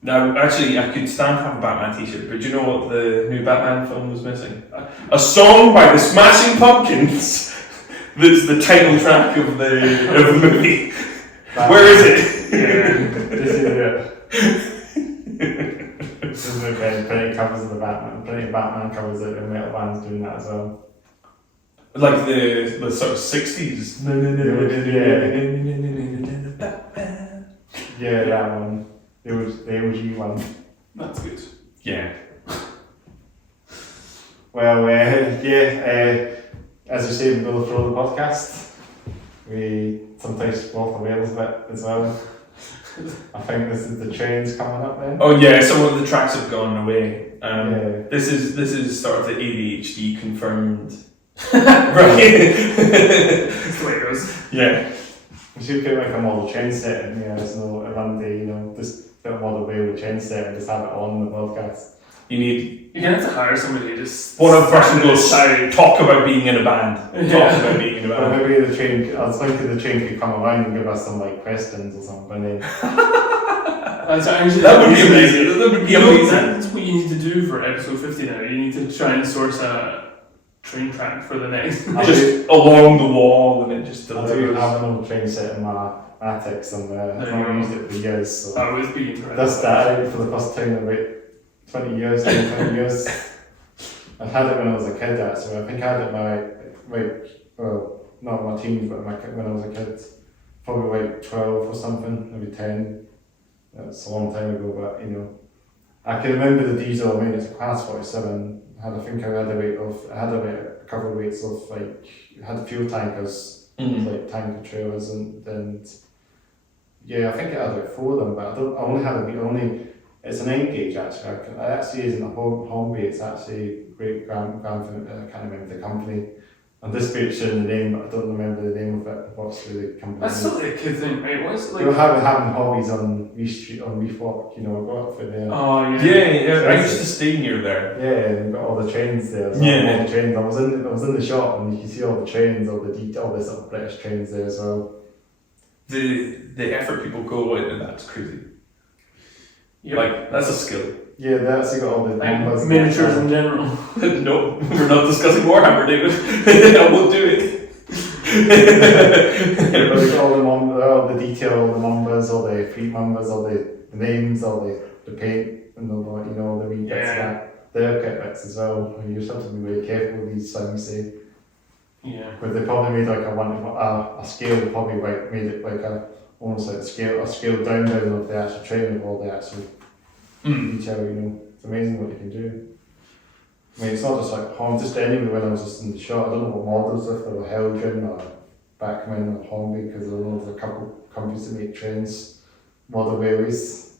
Now, actually, I could stand to have a Batman t-shirt, but do you know what the new Batman film was missing? A song by the Smashing Pumpkins that's the title track of the movie. Where is it? Yeah, this is it. This is plenty covers of the Batman. Plenty of Batman covers it, and metal bands doing that as well. Like the sort of 60s. Yeah, that one. The OG one. That's good. Yeah. Well, as you say, we'll throw the podcast. We sometimes walk away a little bit as well. I think this is the trains coming up then. Oh yeah, some of the tracks have gone away. Yeah. This is sort of the ADHD confirmed. Right. That's the way it goes. Yeah. We should put like a model train set in here, so one day, just put a model railway train set and just have it on the podcast. You're gonna have to hire somebody to just. one person goes side. talk about being in a band. Yeah. Talk about being in a Well, band. maybe the train, I was thinking the train could come around and give us some like questions or something. Then. That would be amazing. That would be amazing. That's what you need to do for episode 50 now. You need to try and source a train track for the next. Just along the wall and it just I do delivers. have an old train set in my attic somewhere. I've There you not go. used it for years, so That would be incredible. that's that for the first time in about 20 years, 20 years. I've had it when I was a kid actually. I think I had it well, not my teens, but when I was a kid. Probably like 12 or something, maybe 10. That's a long time ago, but I can remember the diesel. I mean, it's a class 47. I think I had about a couple of weights of had the fuel tankers, like tanker trailers, and yeah, I think I had like 4 of them, but I only It's an 8 gauge actually. It actually isn't a Hornby, it's actually great grand I can't remember the company. And this bit's in the name, but I don't remember the name of it. What's the company? That's still like a kid thing, right? What's it like? They were having hobbies on Reef Street, on Reef Walk, I got it for there. Oh yeah. Yeah, I used to stay near there. Yeah, and got all the trains there. So all the trains. I was in the shop, and you can see all the trains, all the sort of British trains there as well. The effort people go in, and that's crazy. Yep. Like, that's a skill. Yeah, they actually got all the numbers. Miniatures in general. No, we're not discussing Warhammer, David. I won't do it. But they got all the detail, all the numbers, all the fleet numbers, all the names, all the paint, and all the wee bits of that. Their kit bits as well. And you just have to be very careful with these things. Yeah. But they probably made like a scale. They probably made it like almost like a scaled down version of the actual train with all the actual detail. It's amazing what you can do. I mean, it's not just like just anyway. When I was just in the shop, I don't know what models if they were Helgen or Bachmann or Hornby, because I know there's a couple companies that make trains, model railways.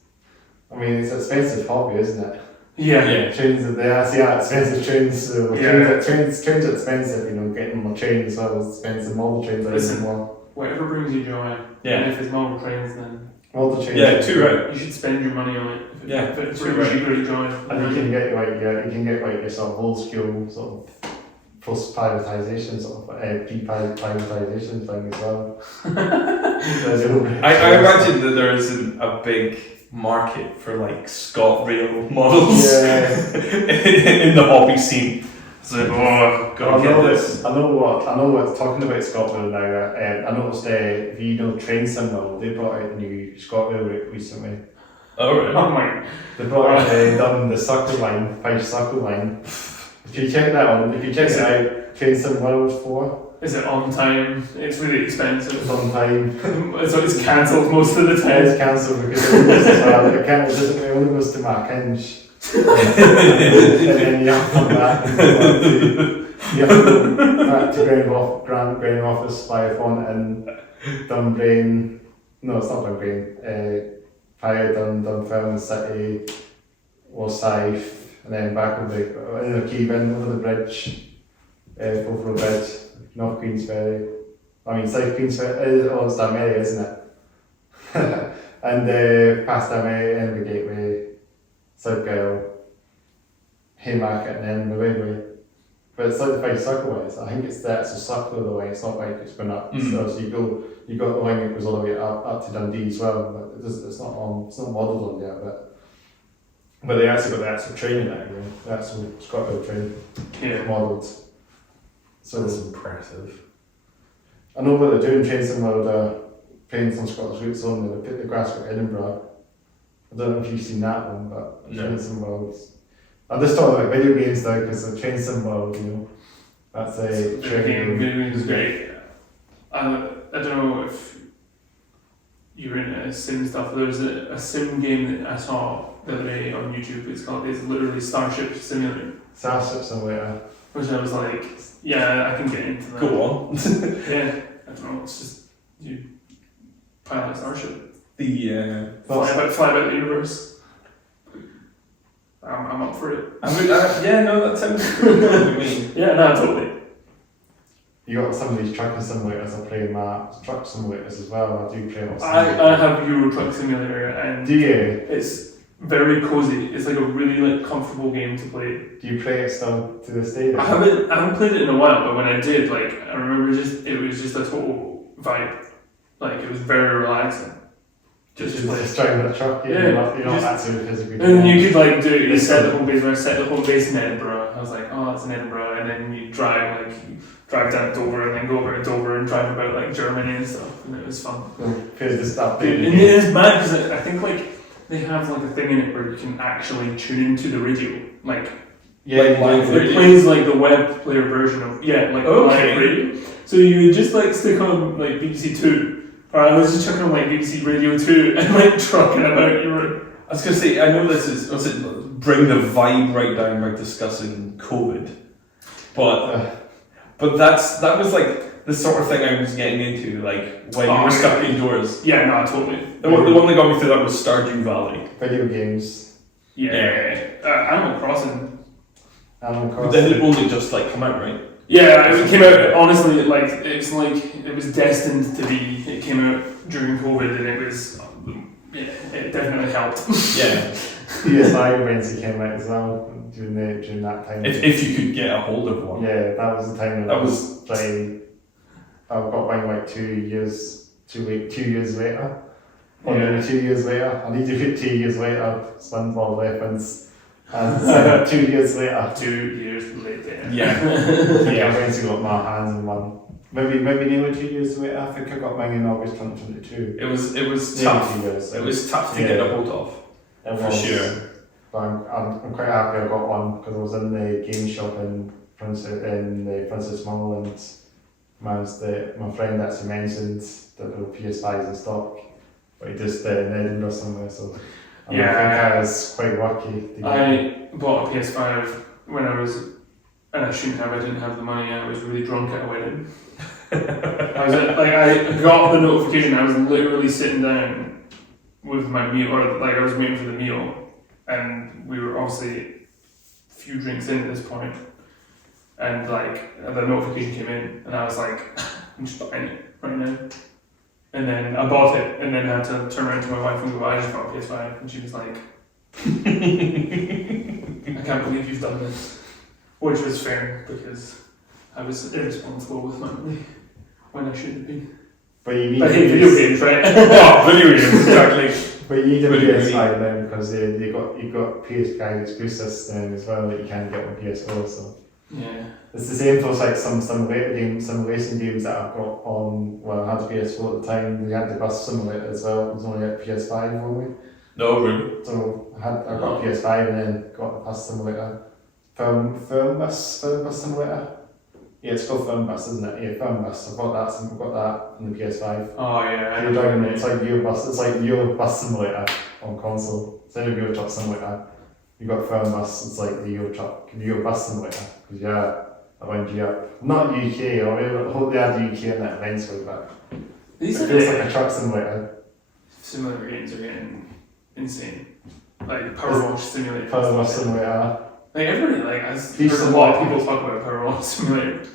I mean, it's an expensive hobby, isn't it? Yeah. Trains are expensive trains. So trains are expensive. Getting them on train as well is expensive. Model trains are even more. Whatever brings you joy. Yeah. And if it's model trains, then Model trains. Yeah, too right. you should spend your money on it. If it too brings you right. great joy. And you can get your sort of whole scale sort of post privatisation sort of pre-privatisation thing as well. I imagine that there isn't a big market for like ScotRail models in the hobby scene. So, I know what talking about Scotland now. I noticed if you know Train Symbol, they brought out a new ScotRail recently. Oh right. Oh my. They brought out done the circle line, 5 circle line. If you check it out, Train Symbol 4. Is it on time? It's really expensive. It's on time. So it's cancelled most of the time. It's cancelled because it only goes to Markinch. And then you have to come back and go back to Grand Office by phone and Dunbrain. No, it's not Dunbrain. Prior Dunfermline City, Forsyth, and then back over the Keevan, over the bridge, over the bridge, North Queensferry. South Queensferry. It's Damery, isn't it? And past Damery, Edinburgh Gateway, South Gale, Haymarket, and then the Railway. But it's like the 5 circle ways. I think it's the actual circle of the way. It's not like it's been up. So you got the line that goes all the way up to Dundee as well. But it's not modelled on there. But they actually got the actual train in that. The actual ScotRail train modelled. So that's impressive. I know what they're doing. Train Symbol, playing some Scottish roots on there. They put the Glasgow Edinburgh. I don't know if you've seen that one, but Train Symbol. I'm just talking about video games now because the Train Symbol, that's a Video game is great. I don't know if you're into sim stuff. There's a sim game that I saw the other day on YouTube. It's literally Starship Simulator. Starship Simulator. Which I was like, yeah, I can get into that. Go on. Yeah, I don't know. It's just you pilot a starship. Fly about the universe. I'm up for it. That sounds cool. I mean. Yeah, no, totally. You got some of these trucking simulators. I play truck simulators as well. I do play lots. I have Euro Truck Simulator, and do you? It's very cozy. It's like a really comfortable game to play. Do you play it still to this day? I haven't played it in a while, but when I did, I remember it was just a total vibe. It was very relaxing. Just driving a truck. You're not actually physically. And you could you set the home base. When I set the home base in Edinburgh, I was like, oh, it's in Edinburgh, and then you drive down to Dover and then go over to Dover and drive about Germany and stuff, and it was fun. And it is mad because I think they have a thing in it where you can actually tune into the radio, live it plays the web player version of live radio. So you would just stick on BBC Two. Or I was just checking on BBC Radio 2 and trucking about Europe. I was going to say, I know this is, bring the vibe right down by discussing COVID. But that was the sort of thing I was getting into, when you were stuck indoors. Yeah, no, totally. The one that got me through that was Stardew Valley. Video games. Animal Crossing. Animal But Crossing. then it only just like come out, right? Yeah, it came out, honestly, like, it was destined to be. It came out during COVID and it was, it definitely helped. Yeah. PS5 when it came out as well during that time. If you could get a hold of one. Yeah, that was the time That was playing. I got mine like 2 years later. Or maybe 2 years later. I need to put 2 years later, SpongeBob reference. And 2 years later. 2 years later. Yeah. I eventually got my hands on one. Maybe nearly 2 years later. I think I got mine in August 2022. It was Nearly tough. 2 years. It was tough to get a hold of. For sure. But I'm quite happy I got one because I was in the game shop in the Princess Mall and my friend actually mentioned that there were PS5s in stock, but he just in Edinburgh somewhere, so I think I was quite lucky to get I bought a PS5 when I was, and I shouldn't have, I didn't have the money, I was really drunk at a wedding. I got the notification, I was literally sitting down with my meal, or I was waiting for the meal, and we were obviously a few drinks in at this point, and the notification came in, and I was like, I'm just buying it right now. And then I bought it, and then I had to turn around to my wife and go, I just got a PS5, and she was like, I can't believe you've done this. Which was fair, because I was irresponsible with my money when I shouldn't have been. But you need I hate video games, right? Video games, exactly. But you need a What do you PS5 now because you got PS5 exclusives now as well that you can't get on PS4. So Yeah. it's the same for like some simulation games that I've got on. Well, I had the PS4 at the time. They had the bus simulator as well. It was only at PS5 only. No, really. So I got PS5 and then got the bus simulator. Film bus simulator. Yeah, it's called Film Bus, isn't it? Yeah, Film Bus. I've got that on the PS5. Oh yeah. You're driving it. It's like your bus simulator on console. Instead of your truck simulator, you got Film Bus. It's like the your bus simulator. Because around Europe, not UK. I hope they had UK in that eventually, but These it feels like a truck simulator. Simulator games are getting insane. Like Power Wash Simulator. Power Wash Simulator. Like everybody, I've Beach heard a lot of people talk about Power Wash Simulator.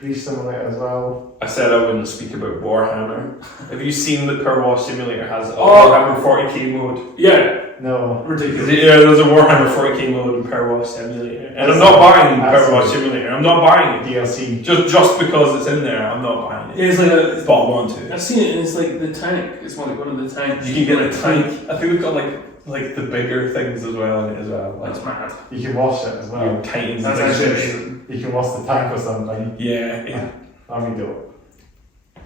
Beach Simulator as well. I said I wouldn't speak about Warhammer. Have you seen that Power Wash Simulator has a Warhammer 40k mode? Yeah. No. Ridiculous. Yeah, there's a Warhammer 40k mode in Power Wash Simulator. And I'm not buying Power Wash Simulator. I'm not buying it. DLC. Just because it's in there, I'm not buying it. Yeah, it's like But I want to. I've seen it and it's like the tank. It's one of the tanks. You can get a tank. I think we've got like the bigger things as well in it as well. That's mad. You can wash it as well. Your Titans. That's and actually things. amazing. You can wash the tank or something. Yeah. I mean, do it.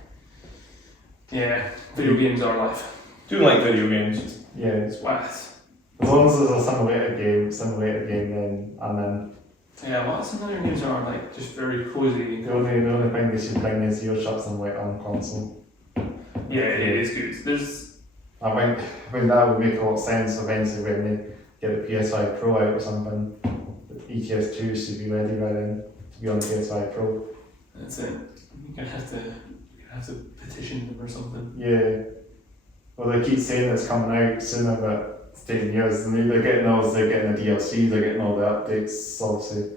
Yeah. Video games are life. Do like video games. Yeah. It's wild. As long as there's a simulator game, then I'm in. Yeah, well, some other games are just very cozy. The only thing they should bring is your shop simulator on console. Yeah, it is good. There's I think that would make a lot of sense eventually when they get the PS5 Pro out or something. The ETS2 should be ready by then to be on PS5 Pro. That's it. You're gonna have to petition them or something. Yeah. Well, they keep saying it's coming out sooner, but it's taking years. I mean, they're getting the DLC, they're getting all the updates, obviously.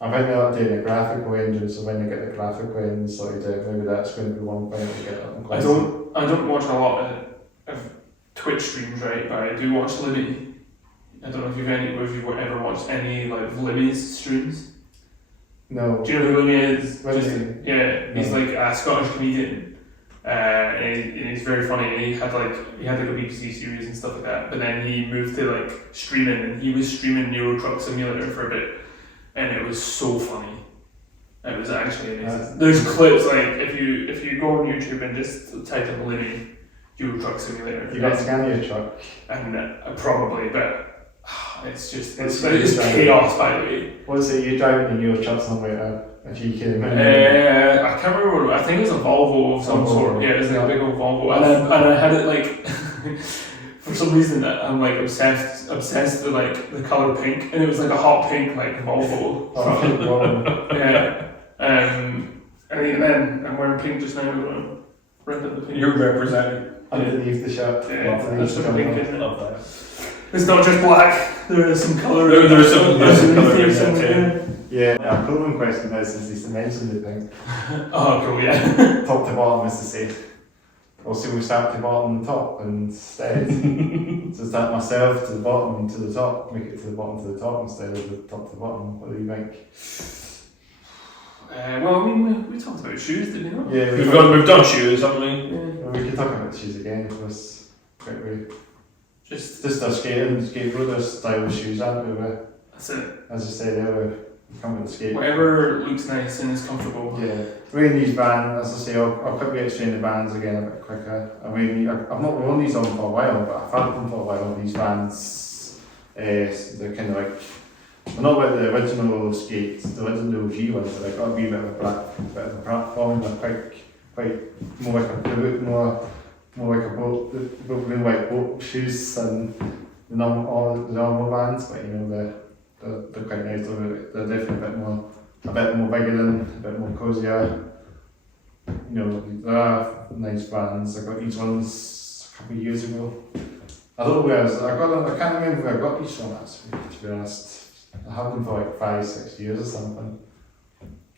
I think they're updating the graphical engine, so when they get the graphical engine sorted out, maybe that's going to be one thing to get on console. I don't watch a lot of Twitch streams, right? But I do watch Libby. I don't know if you've ever watched any Libby's streams. No. Do you know who Libby is? Libby? He's like a Scottish comedian, and he's very funny. And he had a BBC series and stuff like that. But then he moved to streaming, and he was streaming Euro Truck Simulator for a bit, and it was so funny. It was actually amazing. There's clips if you go on YouTube and just type in Libby Euro Truck Simulator. You got to scan your truck. And probably, but it's chaos, by the way. What's it? You're driving in your truck somewhere, if you can remember. I can't remember. I think it was a Volvo of some sort. Yeah, it was a big old Volvo, and I had it for some reason I'm obsessed with the color pink, and it was a hot pink Volvo. Yeah. And then I'm wearing pink just now. I'm ripping the pink. You're representing. Underneath the shirt. Yeah, that's the pink. I love that. It's not just black. There is some colour. There's some colour in somewhere. there too. Yeah, our clothing question is he's mentioned the thing. Oh, cool, yeah. Top to bottom is the same. Also, we start to bottom and top instead. So start myself to the bottom to the top, make it to the bottom to the top instead of the top to the bottom. What do you think? Well, I mean, we talked about shoes, did we not? Yeah, We've done shoes, haven't we? Yeah. we can talk about shoes again. It was quite weird. Just Just our skateboarder style shoes, aren't we? that's it. As I said earlier, we come with the skate. Whatever looks nice and is comfortable. Yeah, wearing these bands, as I say, I'll quickly explain the bands again a bit quicker. I mean, I've not worn these on for a while, but I've had them for a while. These bands, they're kind of like, they're not like the original skates, the original G ones. They've got a wee bit of a platform. They're quite more like a boot, more like a boat, really like boat shoes than the normal bands. But you know, they're quite nice. They're definitely a bit more bigger than, a bit more cozier. You know, there are nice bands. I got these ones a couple of years ago. I don't know where I can't remember where I got these from actually, to be honest. I had them for like 5-6 years or something.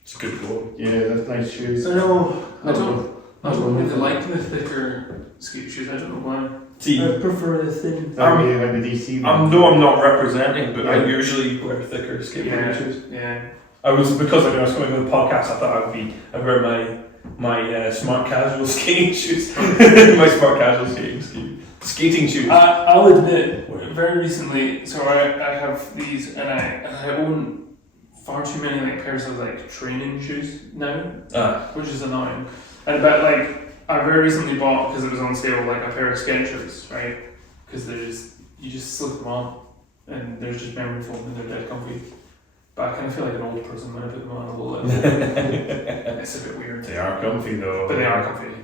It's a good quote. Yeah, they're nice shoes. I know. I don't really like the thicker skate shoes. I don't know why. See, I prefer the thin. Like the DC ones. though I'm not representing, but I Yeah. usually wear thicker skateboarding shoes. Yeah. I was because I was coming with the podcast. I thought I'd wear my smart casual skating shoes, my smart casual skating shoes. I'll admit, very recently, so I have these, and I own far too many like pairs of like training shoes now, which is annoying. And but like I very recently bought, because it was on sale, like a pair of Skechers, right? Because you just slip them on, and they're just memory foam and they're dead comfy. But I kind of feel like an old person when I put them on a little bit. It's a bit weird. They are comfy though. But they are comfy.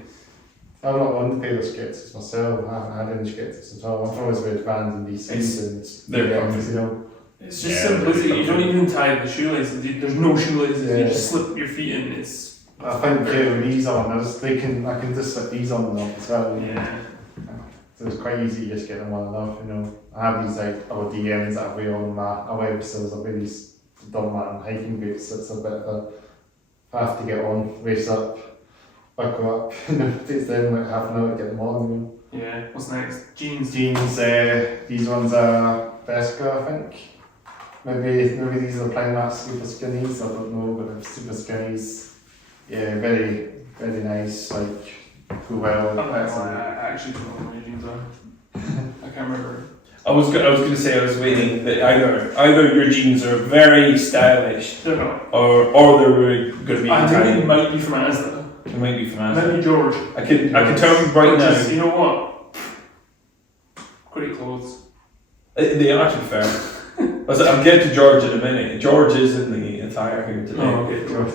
I'm not one to pay the skits myself. I haven't had any skits at all. I've always wear bands and DCs and they're comfy. You know. It's just Yeah, simplicity. they're You don't even tie the shoelaces. There's no shoelaces. You Yeah. just slip your feet in. It's I think with these on, I can just slip these on and off as well. yeah. So it's quite easy to just get them on and off, you know. I have these like other DMs that I wear on my websites. I wear these Dunman hiking boots. It's a bit of I have to get on, race up, buckle up, and it takes them like half an hour to get them on, you know. Yeah. What's next? Jeans. Jeans, these ones are Vesca, I think. Maybe these are Primark super skinnies, I don't know, but they're super skinnies. Yeah, very, very nice, like, go well. I'm not gonna lie, I actually don't know what my jeans are. I can't remember. I was gonna say I was waiting that either your jeans are very stylish They're not. or they're really going to be I think tiny. it might be from Asda. It might be from us. Maybe George. I can tell you right now. You know what? Great clothes. They are, to be fair. I'm getting to George in a minute. George is in the attire here today. Oh, okay, George.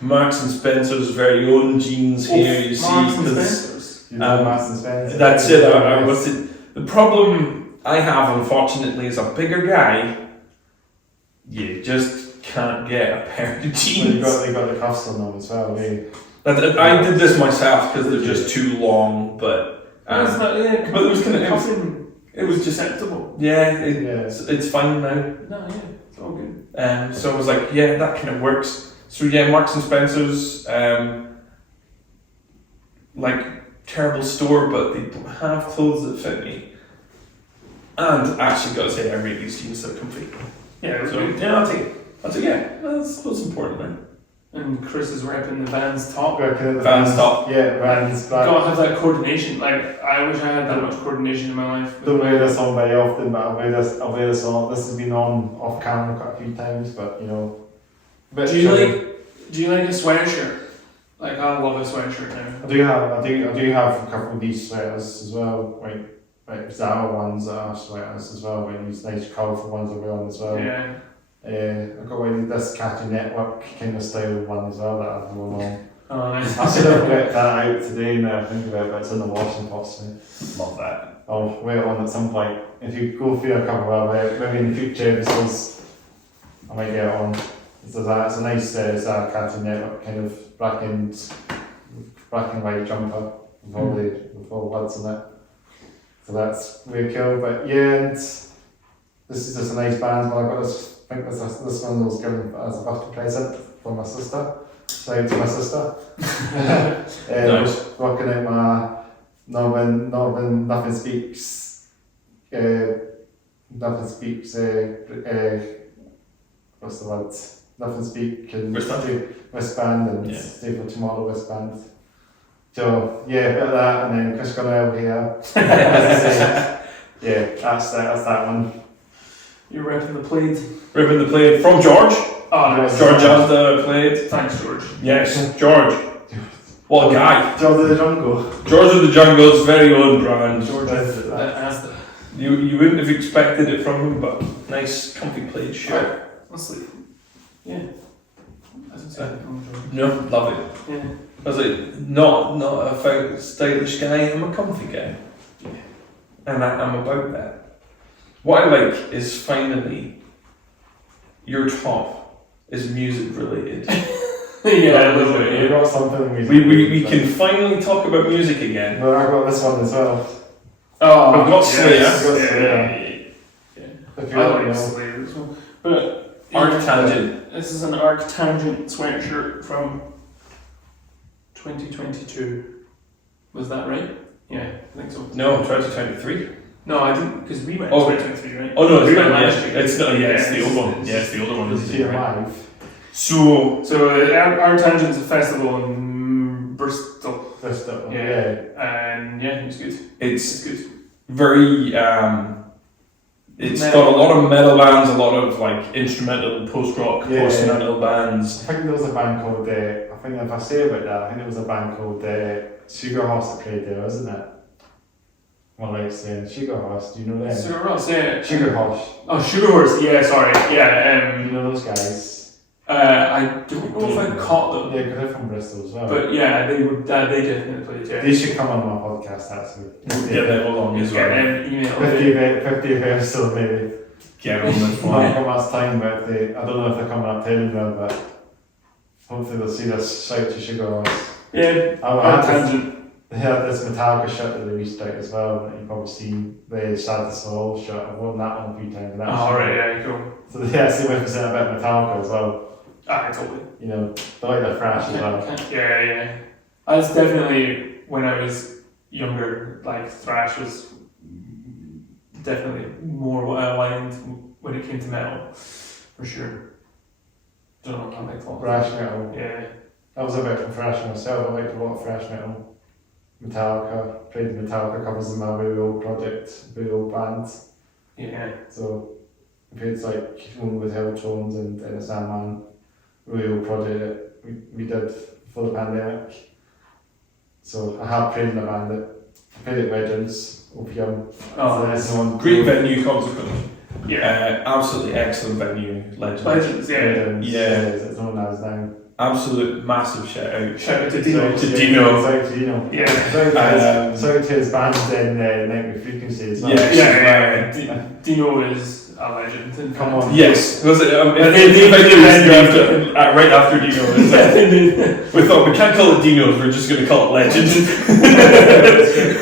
Marks and Spencer's very own jeans here. You see, Marks and 'cause, Spencer's. You know, Marks and Spencer. that's it. What's it? The problem I have, unfortunately, as a bigger guy, you just can't get a pair of jeans. Well, they got the cuffs on them as well, eh? I did this myself because they're just too long, but That's not, yeah, but it was kind of it was just acceptable. yeah, Yeah. it's fine now. No, yeah, it's all good. So I was like, yeah, that kind of works. So yeah, Marks and Spencer's, like terrible store, but they don't have clothes that fit me. And actually, gotta say, I rate these jeans so comfy. Yeah, it was So good. yeah, I'll take it. Yeah, that's important, man. And Chris is repping the Vans top. Vans top. Yeah, Vans back. Gotta have that coordination. Like, I wish I had that much coordination in my life. Don't wear this on very often, but I'll wear this on. This has been on off camera quite a few times, but you know. Do you like a sweatshirt? Like, I love a sweatshirt now. I do have a couple of these sweaters as well, like Zara ones that are sweaters as well, like these nice colourful ones I wear on as well. Yeah. I've got like this Cartoon Network kind of style one as well that I've worn on. Oh, nice. I should have let that out today now I think about it, but it's in the washing possibly. Love that. I'll wear it on at some point. If you go through a couple of maybe in future episodes, I might get it on. It's a nice Cartoon Network kind of black and white jumper with all the words on it. So that's really cool. But yeah, and this is just a nice band. Well, I got this. I think this one was given as a birthday present from my sister. Shout out to my sister. Nice. Working out my Nothing Speaks. Nothing Speaks. What's the word? Nothing Speak wristband and Stay for Tomorrow wristband. So yeah, a bit of that, and then Chris Cornell here. Yeah, that's that one. You're repping the plaid. Ripping the Plaid from George. Oh, nice. George has the Plaid. Thanks, George. Yes, George. What a guy. George of the Jungle. George of the Jungle's very own brand. George is that. You wouldn't have expected it from him, but nice, comfy Plaid shirt. Honestly, yeah. I didn't say anything wrong, George. No, love it. Yeah. I was like, not a stylish guy, I'm a comfy guy. Yeah. And I'm about that. What I like is finally, your top is music related. Yeah, a little We bit. got something We can finally talk about music again. Well, I got this one as well. Oh, We've got Slayer. Yeah. If you I don't like know. Slayer as well. But Arc Tangent. This is an Arc Tangent sweatshirt from 2022. Was that right? Yeah, I think so. No, 2023. No, I didn't, because we went Oh. 2023, right? Oh no, it's We not. went Yeah, last year. it's not. Yeah, it's the it's- old one. it's- Yeah, it's the older one. Is Isn't he it? Right. alive? So Arc Tangent's a festival in Bristol. This stuff. Yeah. And yeah, it's good. it's It's good. very. It's got a lot of metal bands, a lot of like instrumental post rock, Yeah. post metal bands. I think there was a band called, I think if I say about that, I think there was a band called Sugar Horse that played there, wasn't it? Well, like saying Sugar Horse, do you know them? Sugar Horse, yeah. Sugar Horse, Oh, Sugar Horse, yeah, sorry. do Yeah, you know those guys? I don't know if I caught them. Yeah, because they're from Bristol as well. But yeah, they would. They definitely played. Yeah. They should come on my podcast actually. Get them along as Get well. them email. 50th episode maybe. Get on the Not phone. got much time, but I don't know if they're coming up to Edinburgh, but hopefully they'll see this. Shout to Sugar Horse. Yeah. I Arc had this, Tangent. they had this Metallica shirt that they reached out as well. That you've probably seen the Sad to Soul shirt. I've worn that one a few times. And that's Oh, right, yeah, cool. So yeah, see if it's a bit of Metallica as well. Ah, totally. You know, they like the thrash as well. Yeah. That's definitely when I was younger. Like thrash was definitely more aligned when it came to metal, for sure. Don't know, I like that. Thrash metal. Yeah. I was a bit of thrash myself. I liked a lot of thrash metal. Metallica. Played the Metallica covers in my really old project, really old bands. Yeah. So we played like one with Helltones and a Sandman. Really old project that we did before the pandemic. So I have played in a band that played at Legends, Opium. Oh, So nice. there's one Great venue, consequently. Yeah. Absolutely excellent venue, Legends. Legends, yeah. Legends, Yeah. it's known as now. Absolute massive shout out. Shout out to Dino. To Dino. Sorry to Dino. Yeah. Sorry to his band in Nightmare Frequency as well. Yeah. Dino is a legend. And Come on. Yes, was it? And The then venue then is right after Dino. Is it? We thought we can't call it Dino's, we're just going to call it Legend.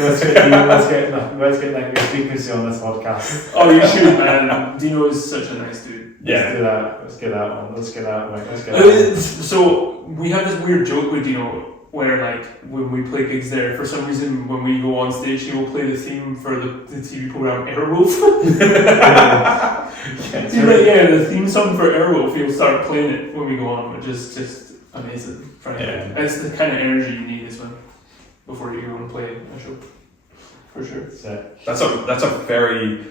Let's get Nightmare Frequency on this podcast. Oh, you should, man. Dino is such a nice dude. Let's do that. Let's get that one. Let's get that one. So we have this weird joke with Dino where, like, when we play gigs there, for some reason, when we go on stage, he will play the theme for the TV program Airwolf. The theme song for Airwolf, he'll start playing it when we go on, which is just amazing. Yeah. It's the kind of energy you need as well before you go and play a show, for sure. That's a very,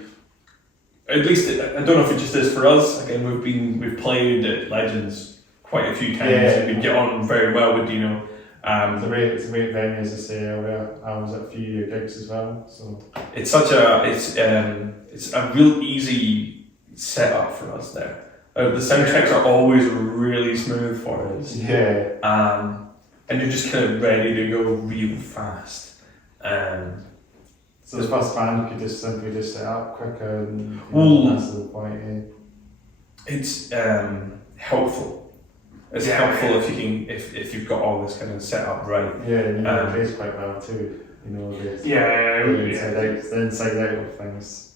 at least I don't know if it just is for us. Again, we've played at Legends quite a few times. Yeah. We get on very well with Dino. It's a great venue, as I say earlier. I was at a few gigs as well. So It's a real easy setup for us there. The sound checks are always really smooth for us. yeah. And you're just kind of ready to go real fast. So the first band you could just simply just set up quicker and Well, that's the point. It's helpful. It's Yeah, helpful if you can if you've got all this kind of set up right. Yeah, and you know the place quite well too. You know, the inside out of things.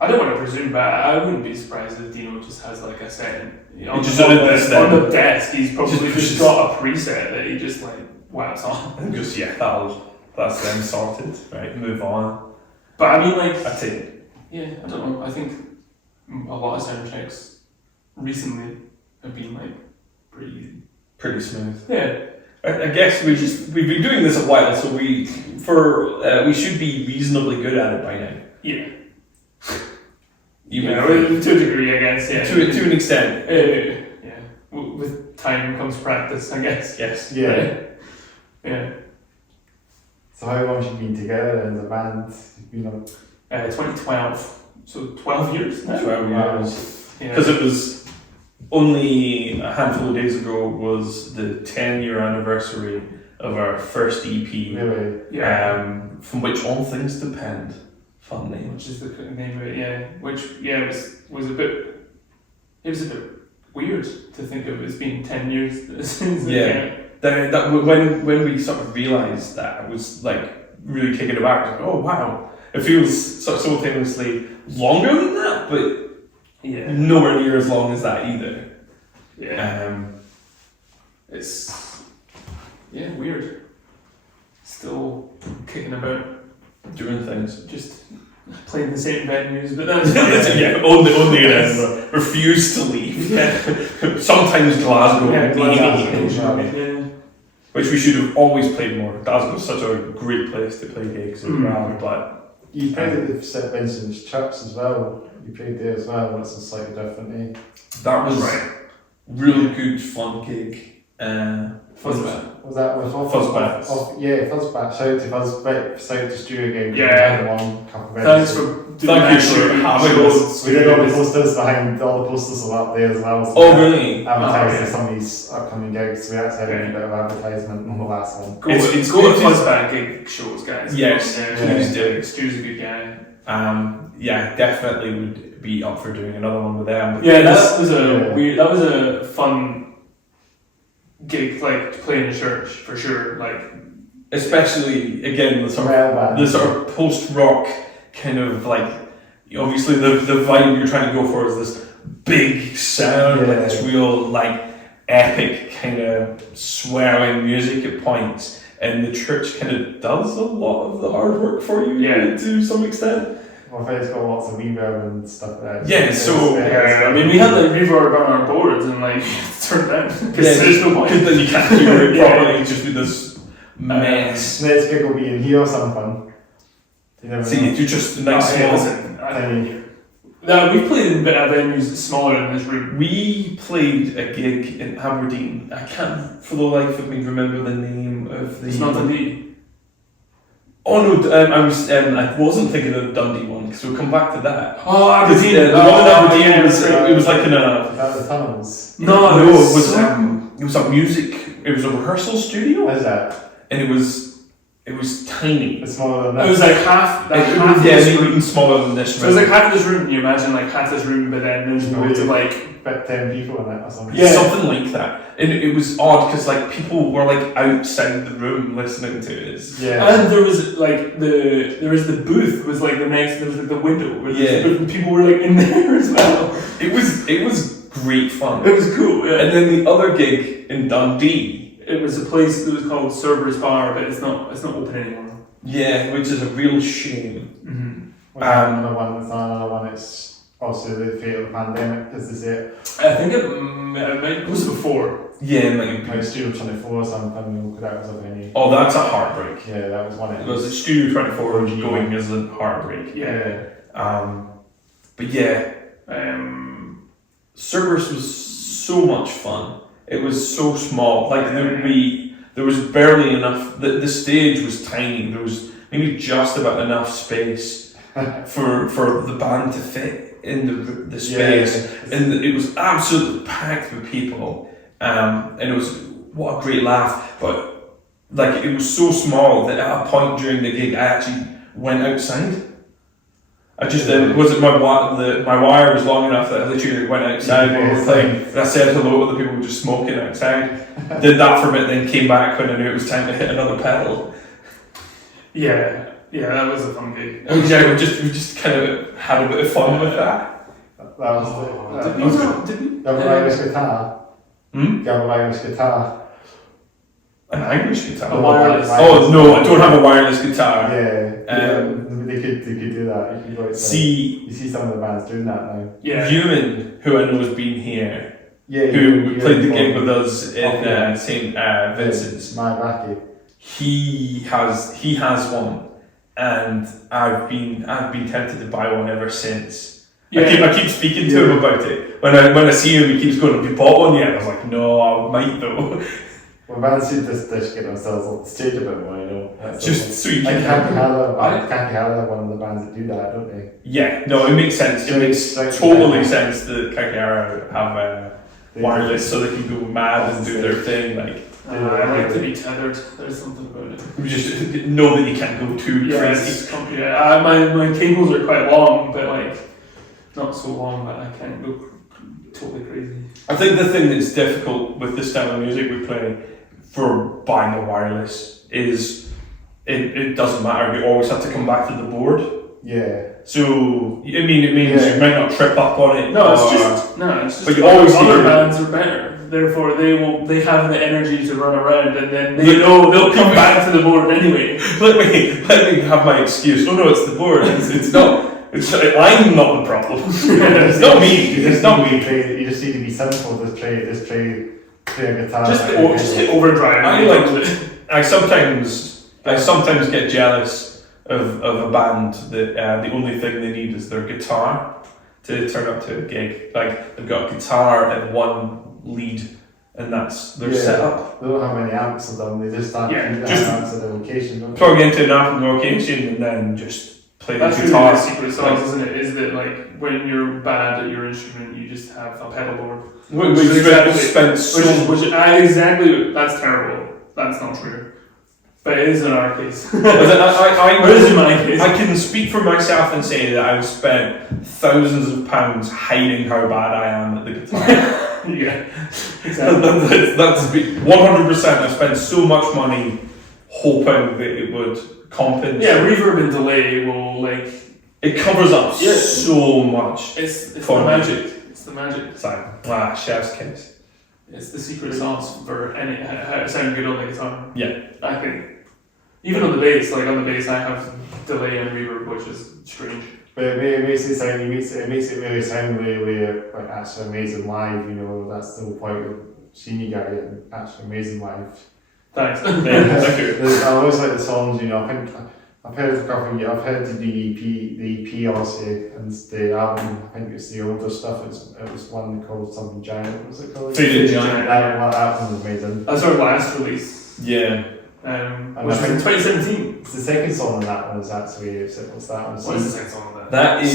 I don't want to presume, but I wouldn't be surprised if Dino just has like a setting. On on the desk, he's probably just got a preset that he just like whaps on. And just, that's them sorted, right? Move on. But I mean, like, I take it. Yeah, I don't know. I think a lot of sound checks recently have been like pretty easy. Pretty smooth. Yeah. I guess we've been doing this a while, so we should be reasonably good at it by now. Yeah. To a degree, I guess. Yeah. To an extent. Yeah. With time comes practice, I guess. Yes. Yeah. Yeah. So how long have you been together as a band? 2012. So 12 years now? 12 years. Yeah. Because it was only a handful of days ago was the 10-year anniversary of our first EP. Really? Yeah. From which all things depend. Fun name. Which is the name of it, yeah. Which, yeah, was a bit... It was a bit weird to think of it as being 10 years since. Yeah. That when we sort of realised that, it was like really taken aback. Like, oh wow, it feels sort of simultaneously longer than that, but nowhere near as long as that either. Yeah. It's weird. Still kicking about, doing things, just playing the same venues, but that's only in Edinburgh. Refuse to leave. Yeah. Sometimes Glasgow. Yeah. Which we should have always played more. Glasgow's such a great place to play gigs as well, but... You played at the St Vincent's Church as well. You played there as well, that's a slightly different, That was really good, fun gig. Fuzzbat. Was that with Fuzzbat? Yeah, Fuzzbat. Shout out to Fuzzbat. Shout out to Stu again. Yeah. Thanks for doing Thank you for having us. We did all the posters behind, all the posters are up there as well. So Oh really? Advertising some of these upcoming gigs. We actually had a bit of advertisement on the last one. Go to Fuzzbat gig shows, guys. Yes, please do. Stu's a good guy. Yeah, definitely would be up for doing another one with them. But that was a fun gig, like to play in a church for sure. Like, especially again the sort of post-rock kind of like, obviously the vibe you're trying to go for is this big sound, like this real like epic kind of swelling music at points, and the church kind of does a lot of the hard work for you to some extent. Well, it's got lots of reverb and stuff like that. Yeah, so I mean, we had like reverb on our boards and like turned down because there's no point. Because then you can't hear it properly. It just be this mess. Next gig will be in here or something. You never know. You just nice small. We've played in venues smaller than this room. We played a gig in Aberdeen. I can't for the life of me remember the name of the. It's not Dundee. Oh no, I wasn't thinking of the Dundee one, because we'll come back to that. Oh, Aberdeen! The one in Aberdeen it was like in a... Is that the tunnels? No, it was a music... It was a rehearsal studio. What is that? And it was tiny. It's smaller than that. It was like half even smaller than this room. So it was like half this room, you imagine like half this room, but then there's loads of like... About 10 people in it or something. Yeah, something like that. And it was odd because like people were like outside the room listening to it. Yeah. And there was like the booth was like the next, there was like the window where and people were like in there as well. It was great fun. It was cool, yeah. And then the other gig in Dundee. It was a place that was called Cerberus Bar, but it's not open anymore. Yeah, which is a real shame. Mm-hmm. Another one, it's also the fate of the pandemic, because they say I think it was before. Yeah, like Studio 24 or something, that was a venue. Oh, that's a heartbreak. Yeah, that was one. Because the Studio 24 going is a heartbreak. Yeah. But yeah, Cerberus was so much fun. It was so small. Like there was barely enough. The stage was tiny. There was maybe just about enough space for the band to fit in the space, and it was absolutely packed with people. And it was what a great laugh. But like it was so small that at a point during the gig, I actually went outside. I just my wire was long enough that I literally went outside while we were playing, and I said hello to the people just smoking outside. Did that for a bit, then came back when I knew it was time to hit another pedal. Yeah, that was a fun gig. Yeah, we just kind of had a bit of fun with that. That was Did we? You have an Irish guitar? Hmm? You have an Irish guitar? An Irish guitar? A wireless. Oh no, I don't have a wireless guitar. They could do that. You could go outside. You see some of the bands doing that now. Yeah. Human, who I know has been here, Yeah, who played the gig with us in St. Vincent's. My Wacky. He has one, and I've been tempted to buy one ever since. Yeah. I keep speaking to him about it. When I see him, he keeps going, "Have you bought one yet?" I was like, "No, I might though." Well, bands should just get themselves on the stage a bit more, you know. That's Just so you like can. Khaki Halla, one of the bands that do that, don't they? Yeah, no, it makes sense. It makes totally sense that Kakihara have wireless, so they can go mad and do their thing. Like, I like to be tethered. There's something about it. you just know that you can't go too crazy. My cables are quite long, but like not so long that I can't go totally crazy. I think the thing that's difficult with the style of music we play for buying a wireless is it doesn't matter. You always have to come back to the board. Yeah. So it means you might not trip up on it. It's just. But you always other bands are better. Therefore, they have the energy to run around, and then they'll come back to the board anyway. Let me have my excuse. No, it's the board. It's not. I'm not the problem. It's not me. It's not me. You just need to be simple. Just play a guitar. Just hit overdrive. I sometimes get jealous of a band that the only thing they need is their guitar to turn up to a gig. Like they've got a guitar and one lead, and that's their setup. They don't have any amps of them. They just start amps at the location. Don't plug into an amp in the location and then just play the That's guitar. That's really the secret sauce, isn't it? Is that like when you're bad at your instrument, you just have a pedal board. Exactly. That's terrible. That's not true. But it is in our case. It is in my case. I can speak for myself and say that I've spent thousands of pounds hiding how bad I am at the guitar. Yeah, exactly. That's 100%. I've spent so much money hoping that it would compensate. Yeah, reverb and delay will it covers up so much. It's the magic. It's the magic. It's like chef's kiss. It's the secret sauce for how to sound good on the guitar. Yeah, I think. Even on the bass, I have delay and reverb, which is strange. But it makes it really sound really like actually amazing live. You know, that's the whole point of seeing you guys actually amazing live. Thanks. Thank you. I always like the songs. You know, I think I've heard a couple. I've heard the EP obviously, and the album. I think it's the older stuff. It was one called something giant. What was it called? Faded Giant. That one was amazing. That's our last release. Yeah. Which was in 2017. It's the second song on that one is actually what's that one? What is the second song on that? That is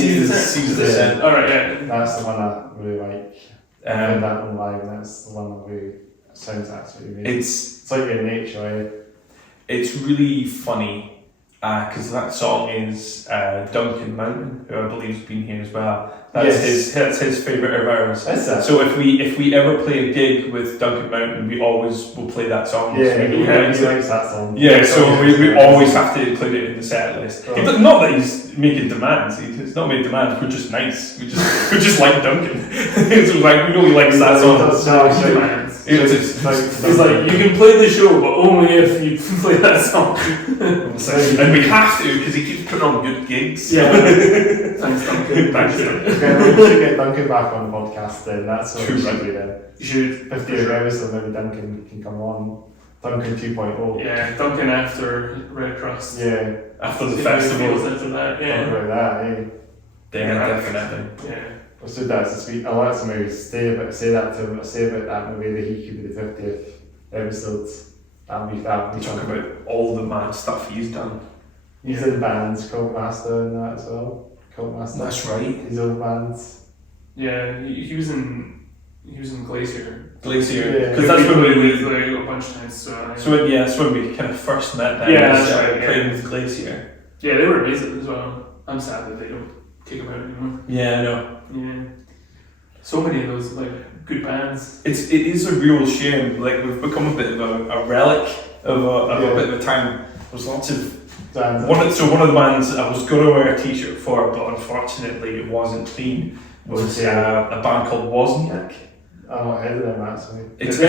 Seize the Scent. Alright, yeah. That's the one I really like. I heard that one live, and that's the one that really sounds actually amazing. It's like your nature, eh? It's really funny because that song is Duncan Mountain, who I believe has been here as well. That's his favourite of ours. Is that? So if we ever play a gig with Duncan Mountain, we always will play that song. Yeah, he likes that song. Yeah, so we always have to include it in the set list. Oh. Not that he's making demands. He's not making demands. We're just nice. We just like Duncan. It's like we know he likes that song. It's like you can play the show, but only if you play that song. And we have to because he keeps putting on good gigs. Yeah. Thanks, Duncan. Thanks, We should get Duncan back on the podcast then. That's what we should do then. You should. 50 episodes, maybe Duncan can come on. Duncan 2.0. Yeah, Duncan after Red Cross. Yeah. After the festival. After that, yeah. Talk about that, eh? Definitely. Yeah. I said that's the sweet. I like to maybe say about that movie that he could be the 50th episode. That'd be Talk about all the mad stuff he's done. He's in bands, Cult Master and that as well. Cult Master. That's right. His own bands. Yeah, he was in Glacier. Glacier, because that's when we a bunch of times. That's when we kind of first met them. Yeah, that's right. Playing with Glacier. Yeah, they were amazing as well. I'm sad that they don't kick them out anymore. Yeah, I know. Yeah, so many of those good bands. It is a real shame. Like we've become a bit of a relic of a bit of a time. There's lots of One of the bands I was going to wear a t-shirt for, but unfortunately it wasn't clean, was a band called Wozniak. I'm not heard of them actually. It's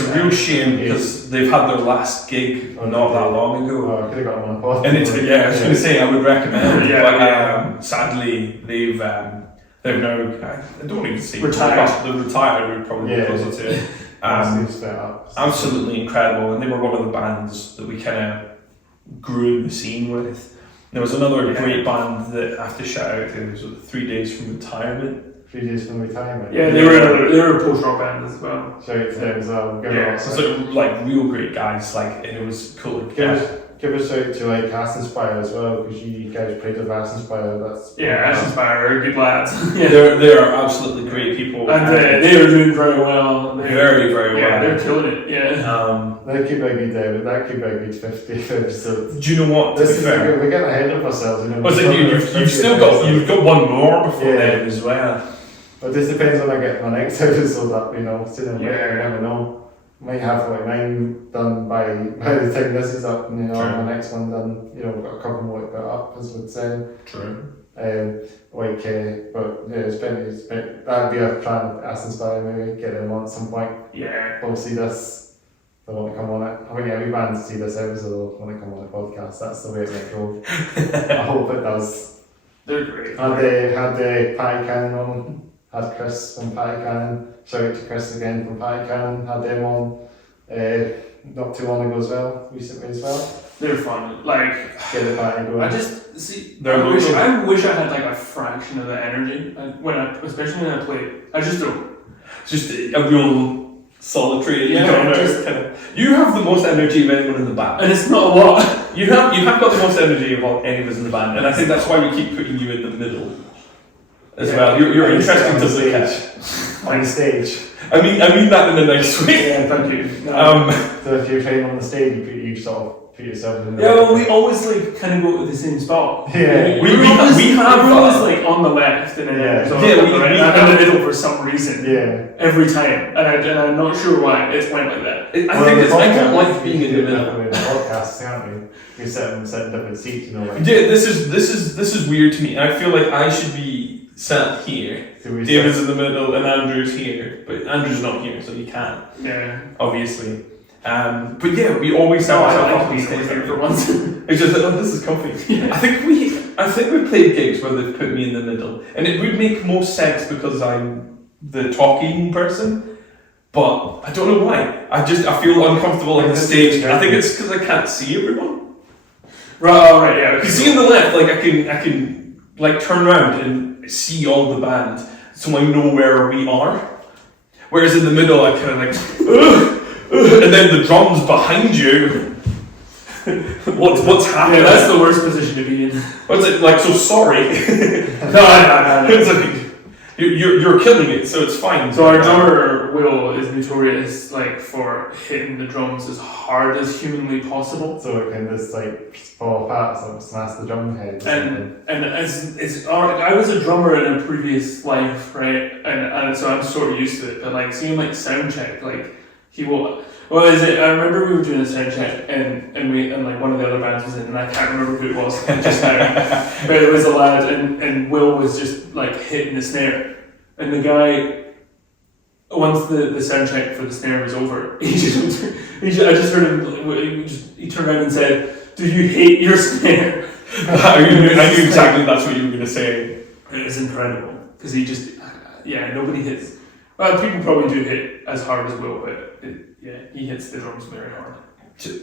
a real shame because they've had their last gig not that long ago. Oh, I could have got them on the pod. And I was going to say I would recommend, but sadly they've now, I don't even say retired. They've retired, would probably be closer to it. Absolutely incredible, and they were one of the bands that we kind of grew in the scene with. There was another great band that I have to shout out to. It was 3 Days from Retirement. 3 Days from Retirement. Yeah, they were a post-rock band as well. Shout out to them as well. So like real great guys, and it was cool. Give a shout out to like Assenspire as well, because you guys played with Assenspire. Assenspire are good lads. They are absolutely great people, and they are doing very well. Very well. Yeah, they're killing it. Yeah. That could be a good that could be a good 50 episodes. Do you know what? We're getting ahead of ourselves. You've got one more before then as well. But this depends when I get my next episode up, soon you never know. Might have like 9 done by the time this is up, and my next one done. Got a couple more to put up, as would say. True. But it's been that'd be a plan. Assenspire maybe get them on at some point. Yeah. Obviously this, they want to come on it. I think every band to see this episode want to come on the podcast. That's the way it might go. I hope it does. They're great. Had Patty Cannon on. Had Chris from Patty Cannon. Shout out to Chris again from Patty Cannon. Had them on not too long ago recently as well. They're fun. Get the party going. I just see. I wish I had like a fraction of the energy especially when I play. I just don't. Just a real solitary. You have the most energy of anyone in the band, and it's not a lot. You have got the most energy of any of us in the band, and I think that's why we keep putting you in the middle as well. You're interesting to look at on the stage. I mean that in a nice way. Yeah, thank you. So if you're playing on the stage, you put yourself in the we always kind of go to the same spot. Yeah. We're always on the left and then in the middle for some reason. Yeah. Every time. And I'm not sure why it's went like that. I don't like being in the middle. In the podcast, aren't we? We sit in different seats, this is weird to me. I feel like I should be sat here. David's in the middle and Andrew's here, but Andrew's not here, so he can't. Yeah. Obviously. But yeah, we always have ourselves being here for once. It's just this is comfy. Yeah. I think we've played gigs where they've put me in the middle, and it would make most sense because I'm the talking person. But I don't know why. I feel uncomfortable on the stage. I think it's because I can't see everyone. Right. Yeah. You see on the left, I can turn around and see all the band, so I know where we are. Whereas in the middle, I kind of and then the drums behind you. What's happening? Yeah, that's the worst position to be in. What's it like? So sorry. No. It's you're killing it, so it's fine. So our drummer Will is notorious for hitting the drums as hard as humanly possible. So it can just fall apart, so smash the drum head. And I was a drummer in a previous life, right? And so I'm sort of used to it. But seeing sound check, he will. Well, I remember we were doing a sound check, and one of the other bands was in, and I can't remember who it was just now. But it was a lad, and Will was just hitting the snare, and the guy, once the sound check for the snare was over, I just heard him. He turned around and said, "Do you hate your snare?" I knew exactly that's what you were going to say. It was incredible because he just nobody hits. Well, people probably do hit as hard as Will, but he hits the drums very hard.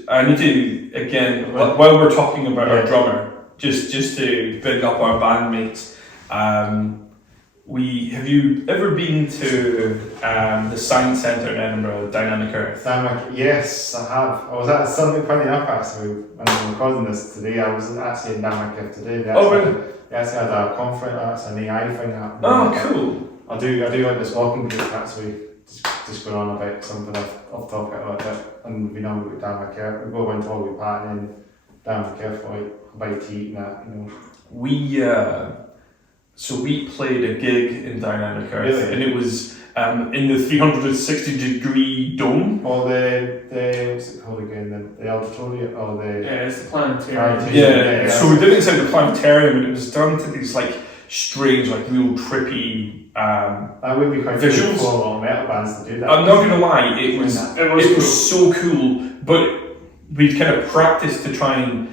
I need to, again, while we're talking about our drummer, just to big up our bandmates, have you ever been to the Science Centre in Edinburgh, Dynamic Earth? Yes, I have. I was at something funny enough actually when I'm recording this today. I was actually in Dynamic Earth today. Really? They actually had a conference, an AI thing happening. Oh, cool. I do like this walking group actually, just going on about something off topic a little bit, and we know about Dynamic Earth. We go into all the partying in Dynamic Earth for a bite to eat and that, We So we played a gig in Dynamic Earth, Really? and it was in the 360-degree dome. Or the what's it called again? The auditorium or the Yeah, it's the planetarium. Planetarium. So we did it inside the planetarium, and it was done to these like strange, like real trippy. That would be quite visuals. cool for a lot of metal bands to do that. I'm not gonna lie, it was cool. so cool, but we kind of practiced to try and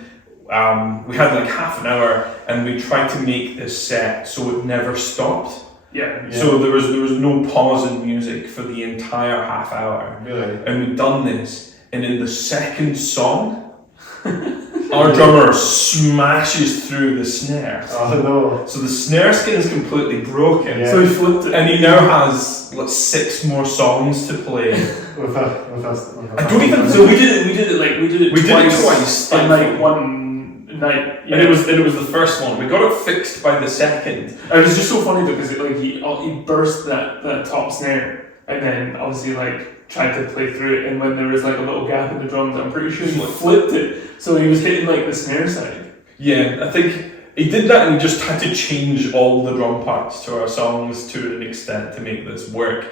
we had like half an hour, and we tried to make this set so it never stopped. Yeah. So there was no pause in music for the entire half hour. Really? And we'd done this, and in the second song, our drummer smashes through the snare. Oh no. So the snare skin is completely broken. Yeah. So he flipped it. And he now has like 6 more songs to play. With I don't even. So we did it twice. in like one night. Yeah. And it was the first one. We got it fixed by the second. It was just so funny though, because he burst that top snare, and then obviously like tried to play through it, and when there was like a little gap in the drums, I'm pretty sure he flipped it, so he was hitting like the snare side. Yeah, I think he did that, and he just had to change all the drum parts to our songs to an extent to make this work.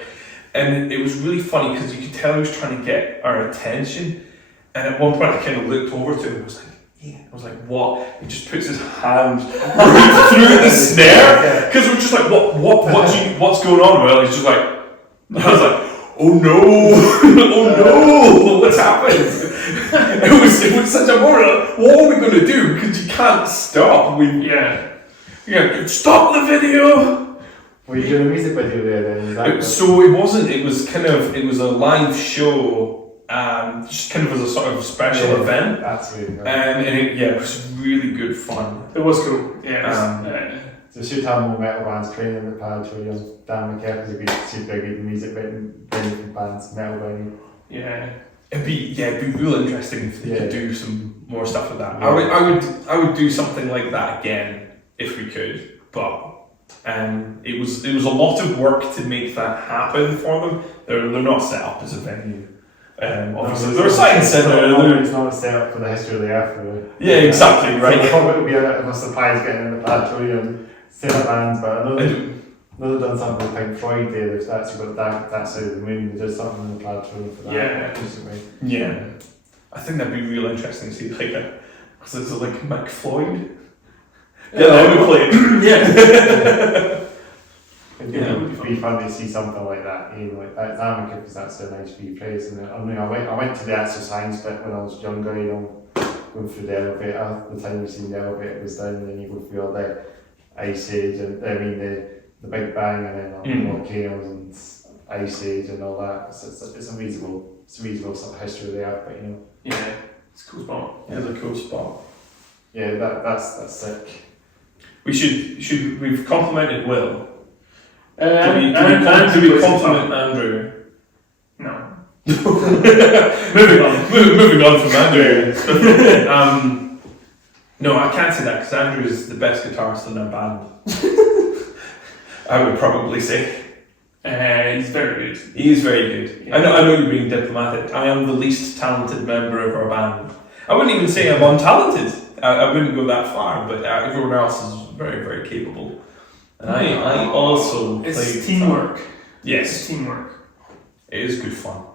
And it was really funny because you could tell he was trying to get our attention, and at one point I kind of looked over to him and was like, yeah. I was like, what? He just puts his hand right through the snare, because we're just like, what's going on? Well, he's just like, I was like, oh no, oh no, what's happened? it was such a moment. What are we going to do? Because you can't stop. Stop the video. Were you doing a music video there then? So it wasn't. It was a live show, just kind of as a sort of special event. That's really cool. And it was really good fun. It was cool. Yeah. So we should have more metal bands training in the planetarium. Dan McKeff is a good, super good music venue for bands, metal venue. Yeah. It'd be real interesting if they could do some more stuff like that. Yeah. I would do something like that again if we could, but it was a lot of work to make that happen for them. They're not set up as a venue. Obviously, they're a science centre. It's not a setup for the history of the earth, really. Yeah, exactly, right. So I thought it would be a surprise getting in the planetarium, set up bands, but I know they've done something with Pink Floyd there. They've actually got that side of the moon. They did something in the planetarium for that. Yeah. Recently. Yeah, I think that'd be real interesting to see because it's like Mick Floyd. Yeah, that would play. Yeah. It would be fun to see something like that. You know, like that. Dan McKeff is actually a nice wee place, and I went to the actual science bit when I was younger. You know, going through the elevator. The time you seen the elevator goes down, and then you go through all the ice age, and the Big Bang, and then all the volcanoes and ice age and all that. It's a reasonable sort of history there, but you know. Yeah, it's a cool spot. It's a cool spot. Yeah, that's sick. We've complimented Will. Do we compliment Andrew? No. Moving on from Andrew. No, I can't say that because Andrew is the best guitarist in our band. I would probably say. He's very good. He is very good. Yeah. I know you're being diplomatic. I am the least talented member of our band. I wouldn't even say I'm untalented. I wouldn't go that far, but everyone else is very, very capable. And I also play teamwork. Yes. It's teamwork. It is good fun.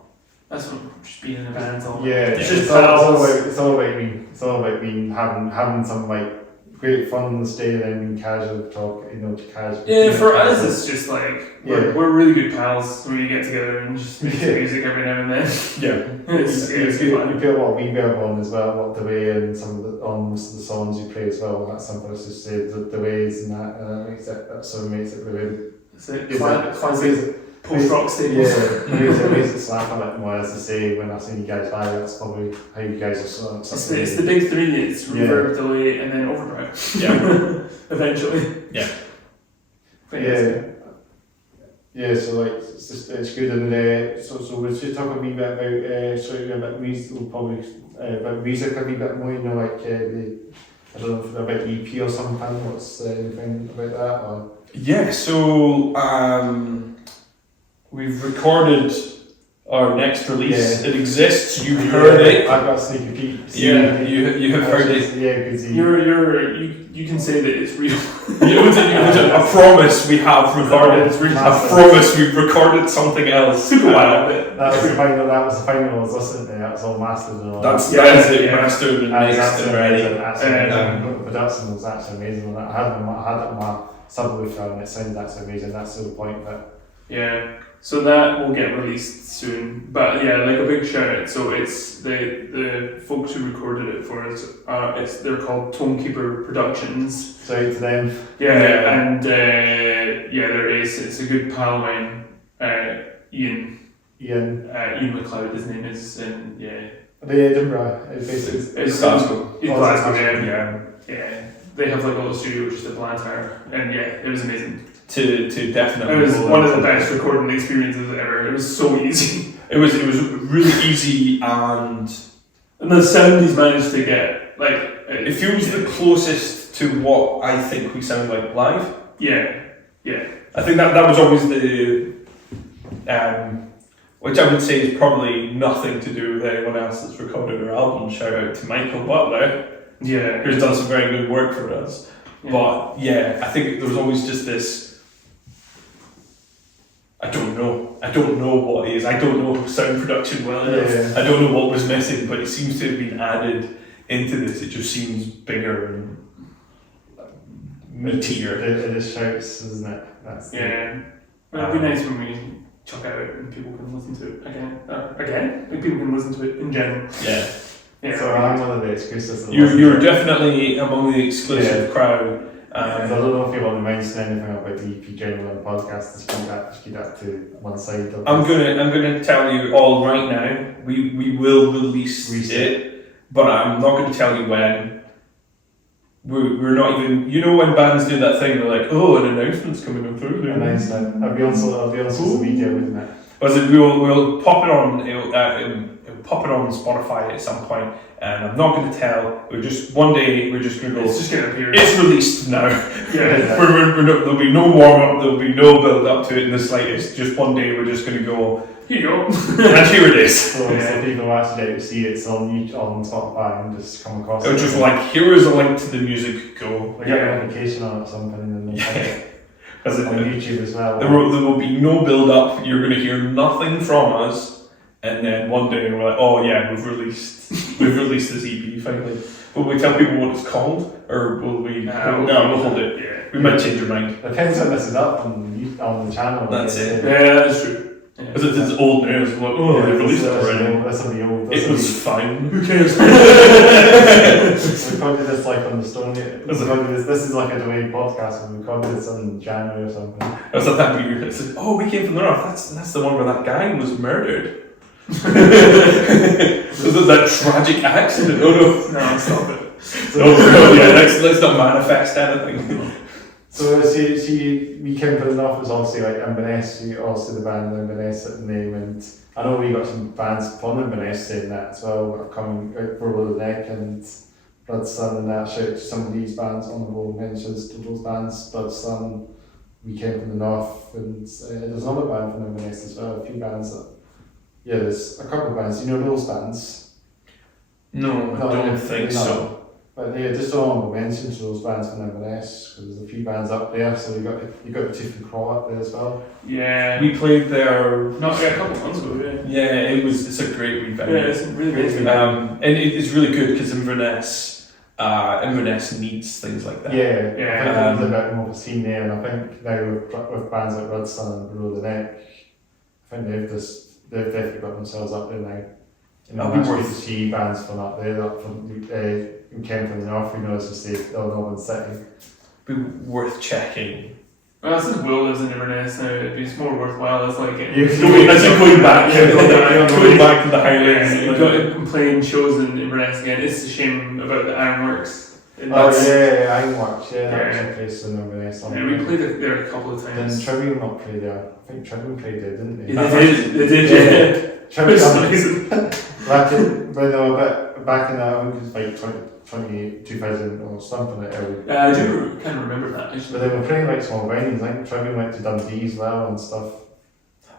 That's what just being in a band's all about. Yeah, It's all about being having some like great fun on the stage and then being casual talk, casual. Yeah, for us it's just like Yeah. we're really good pals when we get together and just make some music every now and then. Yeah. It's good You fun. put a lot of reverb on as well, what the way and on most of the songs you play as well. That's something that's just say the ways and that makes it really. It's like Is that- classic post-rock staples. Yeah, it makes it slap a bit more, as I say, when I've seen you guys live. That's probably how you guys are sort of. It's the big three. It's reverb, delay, and then overdrive. Yeah. Eventually. Yeah. But Yeah, so like it's good, and so we'll just talk a wee bit about music. We'll probably about music a wee bit more. Like I don't know if about EP or something. What's anything about that? Or? Yeah, so we've recorded our next release. It exists. You've heard it. I've got sneaky peeks. Yeah, you have heard it. Yeah, because You can say that it's real. I promise we have recorded. I promise we've recorded something else. Super wild. That was the final. That was the final I was listening to. That was all mastered and all. That is it. Mastered and mixed and ready. The production was actually amazing. I had it on my subwoofer and it sounded actually amazing. That's the point. But yeah. So that will get released soon, but yeah, like a big shout out. So it's the folks who recorded it for us. They're called Tonekeeper Productions. shout out to them. Yeah. And there is. It's a good pal of mine, Ian McLeod. His name is, and yeah. The Edinburgh. It's Glasgow. It's Glasgow. Yeah. They have like a little studio just at Blantyre, and yeah, it was amazing. To definitely. It was one of the best recording experiences ever. It was so easy. It was really easy and the sound he's managed to get, like it feels the closest to what I think we sound like live. Yeah. I think that was always the which I would say is probably nothing to do with anyone else that's recorded our album. Shout out to Michael Butler. Yeah. Who's done some very good work for us. Yeah. But yeah, I think there was always just this. I don't know what it is. I don't know sound production well enough. Yeah. I don't know what was missing, but it seems to have been added into this. It just seems bigger and meatier. It just shouts, isn't it? It'd be nice when we chuck it out and people can listen to it again. Like people can listen to it in general. Yeah. So I'm one of the exclusives. You're definitely among the exclusive crowd. I don't know if you want to mention anything about the EP General on the podcast. Just keep that to one side. I'm gonna tell you all right now. We will release it, but I'm not going to tell you when. We're not even. You know when bands do that thing, they're like, "Oh, an announcement's coming up through." Announcement. I'll be on social media, wouldn't it? We'll pop it on. It'll pop it on Spotify at some point, and I'm not going to tell. One day we're just going to go. It's just going to appear. It's released now. Yeah. There'll be no warm up. There'll be no build up to it in the slightest. Just one day we're just going to go. Here you go. And here it is. So people actually get to see it's on Spotify and just come across. It was just like, here is a link to the music. Go. Get an application on it or something, and then on YouTube as well. There will be no build up. You're going to hear nothing from us, and then one day we're like, oh yeah, we've released this EP finally. Will we tell people what it's called, or will we? No, we'll hold it. Yeah. We might change your mind. Depends when this is up on the channel. That's it. Yeah, that's true. Because it's old news. Like, they've released it already. This will be old. It was fine. Who cares? We recorded this like on the Stone. This is like a delayed podcast. We recorded this in January or something. It was like that weird. It's like, oh, we came from the north. That's the one where that guy was murdered. Was it that tragic accident? Oh no, stop it. Let's not manifest anything. So we came from the north. Was obviously like Inverness. Also the band Inverness name, and I know we got some bands from Inverness saying that as well. We're coming out for Below the Neck and Blood Sun and that. Shout out to some of these bands on the whole mentions to those bands. Blood Sun. We came from the north, and there's another band from Inverness as well. A few bands that. Yeah, there's a couple of bands. You know those bands? No, I don't think so. But yeah, just honourable mention to those bands from Inverness, because there's a few bands up there, so you got the Tooth and Claw up there as well. Yeah. We played there a couple of months ago, yeah. It's a great wee venue. Yeah, it's really great. And it's really good because Inverness needs things like that. Yeah. I think there's a bit more of a scene there, and I think now with bands like Red Sun and Below the Neck, I think they've definitely got themselves up there now. It's worth to see bands from up there, who came from the north, we know as we say, Northern City. Be worth checking. Well, since Will lives in Inverness now, it's more worthwhile. It's like going back to the Highlands. Playing shows in Inverness again. It's a shame about the Ironworks. Ironworks, that was a place in Inverness. Yeah, we played there a couple of times. Then Trivium not played there. I think Trivium played there, didn't they? They did, yeah. Trivium. Back in that, I think it was like 2000 or something like that. I do kind of remember that actually. But they were playing like small venues. I think Trivium went to Dundee as well and stuff.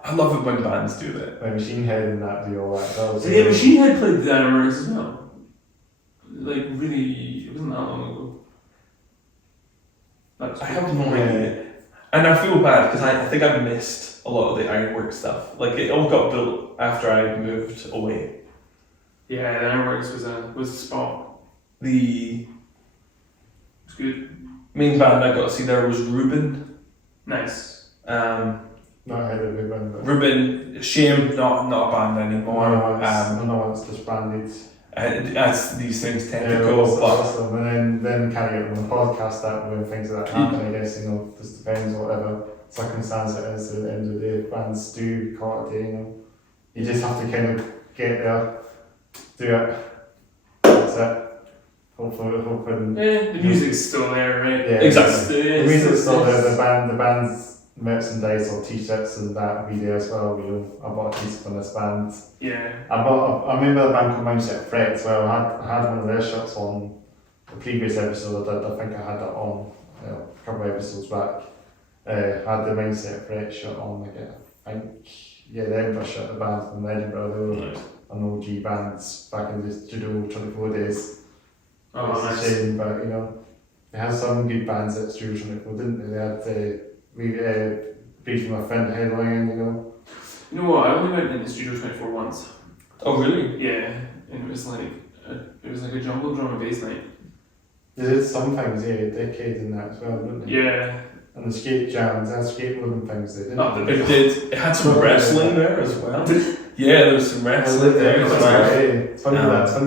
I love it when bands do that. Like Machine Head and that do all that. So yeah, Machine Head played the Inverness as well. Like really, it wasn't that long ago. I have no idea. And I feel bad because I think I missed a lot of the ironwork stuff. Like it all got built after I moved away. Yeah, the Ironworks was a spot. The It's good. main band I got to see there was Ruben. Nice. Not heard of it, but Ruben, shame, not a band anymore. no, it's disbanded. As these things tend Yeah, to go, that's but awesome. And then kind of get on the podcast that when things like that happen, I guess, you know, just depends whatever circumstance it is. At the end of the day, bands do call it a day, you know. You just have to kind of get there, do it. That's it. Hoping. Yeah, the music's still there, right? Yeah, exactly. The music's still there. The band's merchandise or t-shirts and that will be there as well. You know, I bought a t-shirt from this band. Yeah. I remember the band called Mindset Fret as well. I had one of their shirts on the previous episode. I think I had that on a couple of episodes back. Had the Mindset Fret shirt on. Like I think the Edinburgh shirt, the band from Edinburgh. They were an OG bands back in the Studio 24 days. Oh, It's nice. a shame, but you know, they had some good bands at Studio 24, didn't they? They had Beat from a Friend headlining, you know. You know what? I only went in the Studio 24 once. oh really? Yeah, and it was like a jungle drum and bass night. They did some things, decades in that as well, didn't they? Yeah. And the skate jams, and skateboarding things, they didn't. Oh, the It big did. It had some wrestling there as well. Yeah, there was some wrestling there as well. It's funny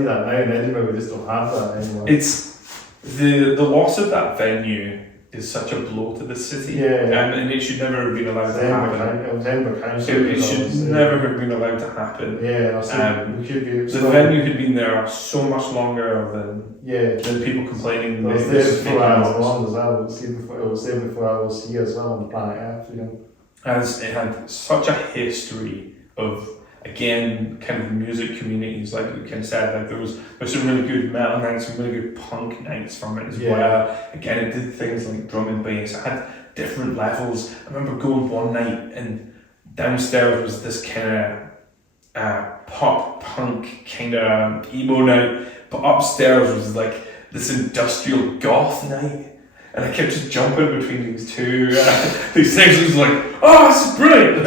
that now in Edinburgh we just don't have that anymore. It's the loss of that venue is such a blow to the city. Yeah. And it should never have been allowed to happen. It was Edinburgh Council. It should never have been allowed to happen. Yeah, we should be. The venue had been there so much longer Yeah. than people complaining. It was it there was before I was making noise. born as well. It was there before I was here as well on planet Earth, you know. As it had such a history of, again, kind of music communities, like we kind of said, like there's some really good metal nights, some really good punk nights from it as well. Again, it did things like drum and bass. It had different levels. I remember going one night and downstairs was this kind of pop punk kind of emo night, but upstairs was like this industrial goth night. And I kept just jumping between these two these things. It was like, oh, this is brilliant.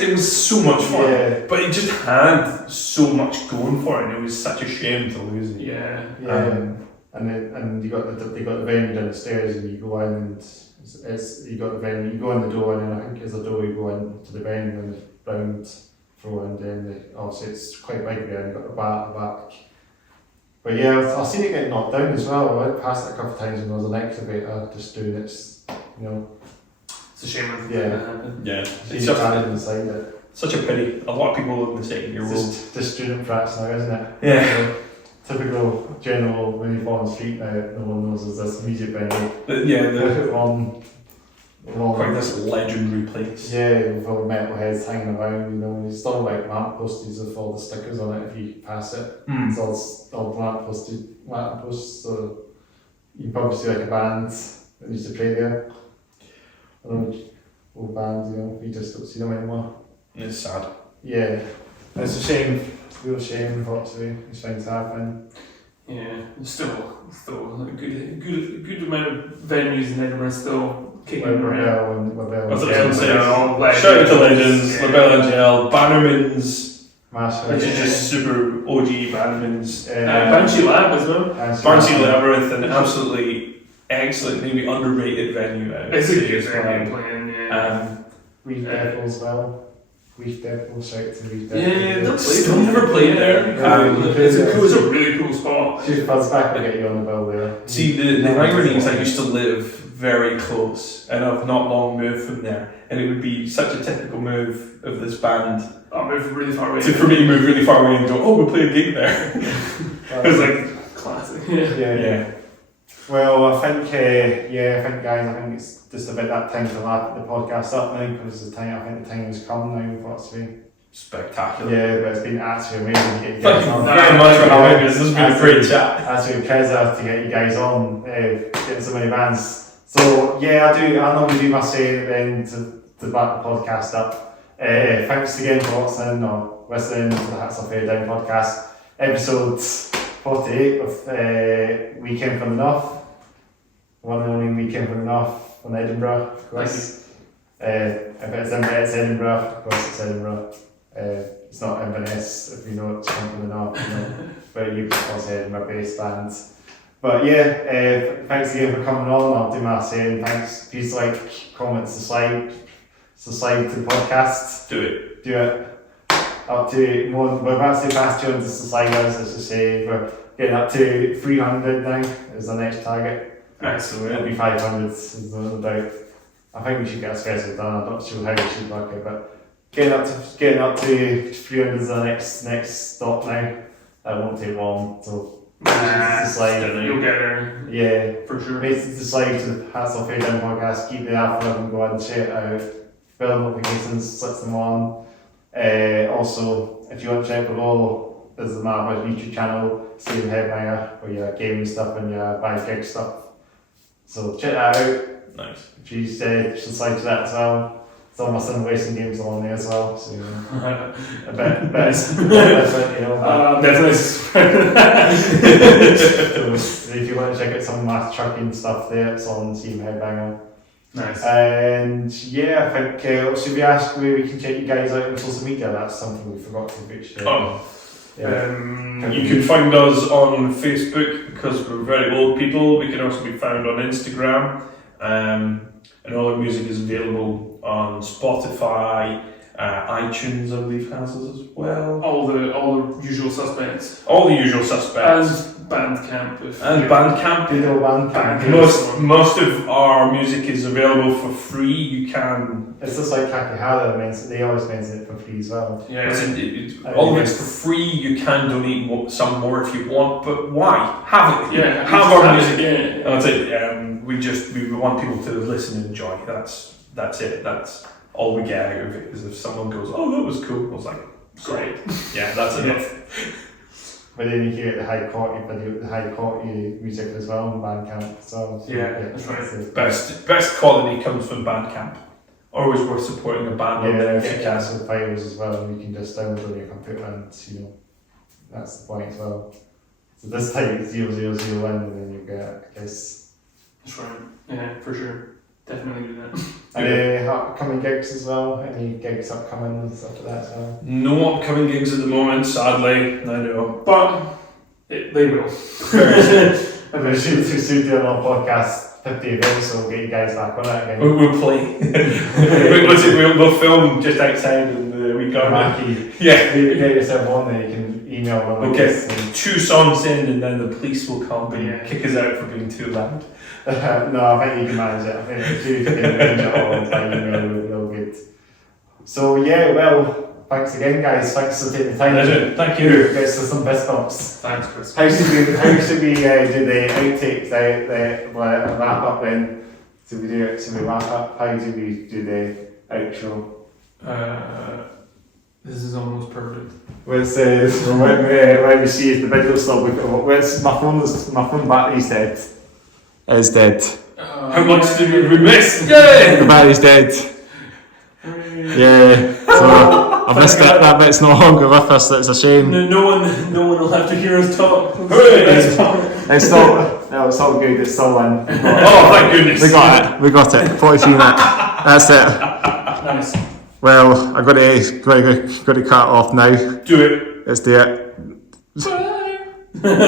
It was so much fun. Yeah. But it just had so much going for it, and it was such a shame to lose it. Yeah. Yeah, and you got the venue downstairs, and you go in, and you got the venue. You go in the door, and then I think there's a door you go into the venue, and the round floor, and then obviously it's quite big there. And you got the bar at the back. But yeah, I've seen it get knocked down as well. I went past it a couple of times when there was an excavator just doing its, you know. It's a shame when Yeah. that happened. Yeah, It's it's just added inside it. such a pity. A lot of people live in the second year It's world. just the student practice now, isn't it? Yeah. So, typical general when you fall on the street now, no one knows there's this music venue. Quite this legendary place. Yeah, with all the metalheads hanging around, you know, it's still like lampposts with all the stickers on it if you pass it. Mm. It's all lampposts, so you can probably see like a band that used to play there. I don't know, old bands, you know, you just don't see them anymore. It's sad. Yeah, it's a shame, it's a real shame, unfortunately, these things happen. Yeah. Still a good amount of venues in Edinburgh still kicking around. I was Yeah, going to say, like- shout out to Legends, Yeah. LaBelle and Gel, Bannerman's, Massive. which is just super OG Bannerman's. Banshee Lab as well. Barnsley Labyrinth, an absolutely excellent, maybe underrated venue. It's a good as well. venue playing, yeah. Reef Devil as well. Reef Devil, shout out to Reef Devil. Yeah, that's Still never played there. It's a really cool spot. She's buzzed back to get you on the bill there. See, the irony is I used to live very close, and I've not long moved from there, and it would be such a typical move of this band I moved really far away. for me to move really far away and go, oh, we'll play a gig there. It was like, Classic. yeah. Well, I think guys, I think it's just about that time to wrap the podcast up now because I think the time has come now, unfortunately. Spectacular. Yeah, but it's been absolutely amazing to get you Thank guys you on. very much for having us. This has been a great chat. Absolute pleasure to get you guys on, getting so many bands. So yeah, I normally do my say at the end back the podcast up. Thanks again for listening to the Hats Off Head Down podcast, episode 48 of Weekend from the North. One and only Weekend from the North in Edinburgh, of course. If it's Inverness, Edinburgh, of course it's Edinburgh. It's not Inverness, if you know it's from the North, you know, but you can also Edinburgh based bands. But yeah, thanks again for coming on. I'll do my saying thanks. Please like, comment, subscribe to the podcast. Do it. Up to more, we're actually past 200 subscribers, as I say. We're getting up to 300 now, is the next target. Excellent. It'll be 500, is no doubt. I think we should get a special done. I'm not sure how we should work it, but getting up to 300 is the next stop now. That won't take long, so You'll get there. Yeah, for sure. Basically, subscribe to the Hats Off Head Down podcast, keep the app for them, go ahead and check it out. Bell notifications, switch them on. Also, if you want to check below, there's the Marvel YouTube channel, Steve Headbanger, for your gaming stuff and your live gig stuff. So check that out. Nice. If you subscribe to that as well. Some of my son racing games along there as well, so you know, a bit, you know. Definitely. So if you want to check out some of my trucking stuff there, it's on Team Headbanger. Nice. And yeah, I think should we ask where we can check you guys out on social media? That's something we forgot to mention. You can find us on Facebook because we're very old people. We can also be found on Instagram. And all our music is available on Spotify, iTunes, I believe, has us as well. All the usual suspects. All the usual suspects. And Bandcamp. Bandcamp. You know, Bandcamp. Most of our music is available for free. You can. It's just like Kakihara, they always mention it for free as well. Yeah. All of it's for free. You can donate some more if you want, but why? Have it. Yeah. Have our music. Yeah. That's it. We want people to listen and enjoy. That's it. That's all we get out of it. Is if someone goes, "Oh, that was cool," I was like, "Great." Yeah, that's enough. But then you hear the high quality music as well on Bandcamp. So yeah, that's right. Best quality comes from Bandcamp. Always worth supporting a band on there if you can. Cancel files as well. You can just download on your computer, and you know that's the point as well. So this type 0001, and then you get, I guess. That's right. Yeah, for sure. Definitely do that. And upcoming gigs as well. Any gigs upcoming and stuff like that as well. No upcoming gigs at the moment, sadly. I know, but they will. If we should do another podcast 50 events, so we'll get you guys back on it again. We'll play. we'll film just outside in the wee garden. Yeah. Get yourself on there, you can email them. We'll get 2 songs in and then the police will come and kick us out for being too loud. No, I think you can manage it. I think if you can arrange it all by email, we'll be all good. So yeah, well, thanks again guys, thanks for taking the time. Pleasure. Thank you. Get us some best bumps. Thanks, Chris. How should we do the outtakes, the wrap up then? Should we wrap up? How do we do the outro? This is almost perfect. When we see if the video still my phone battery's dead. Is dead. How much did we miss? The battery's dead. Yeah. So I missed it. That bit's no longer with us. It's a shame. No one will have to hear us talk. It's still good. It's still in. Oh, thank goodness. We got it. 43 minutes. That's it. Nice. Well, I got to cut it off now. Do it. Let's do it. Bye.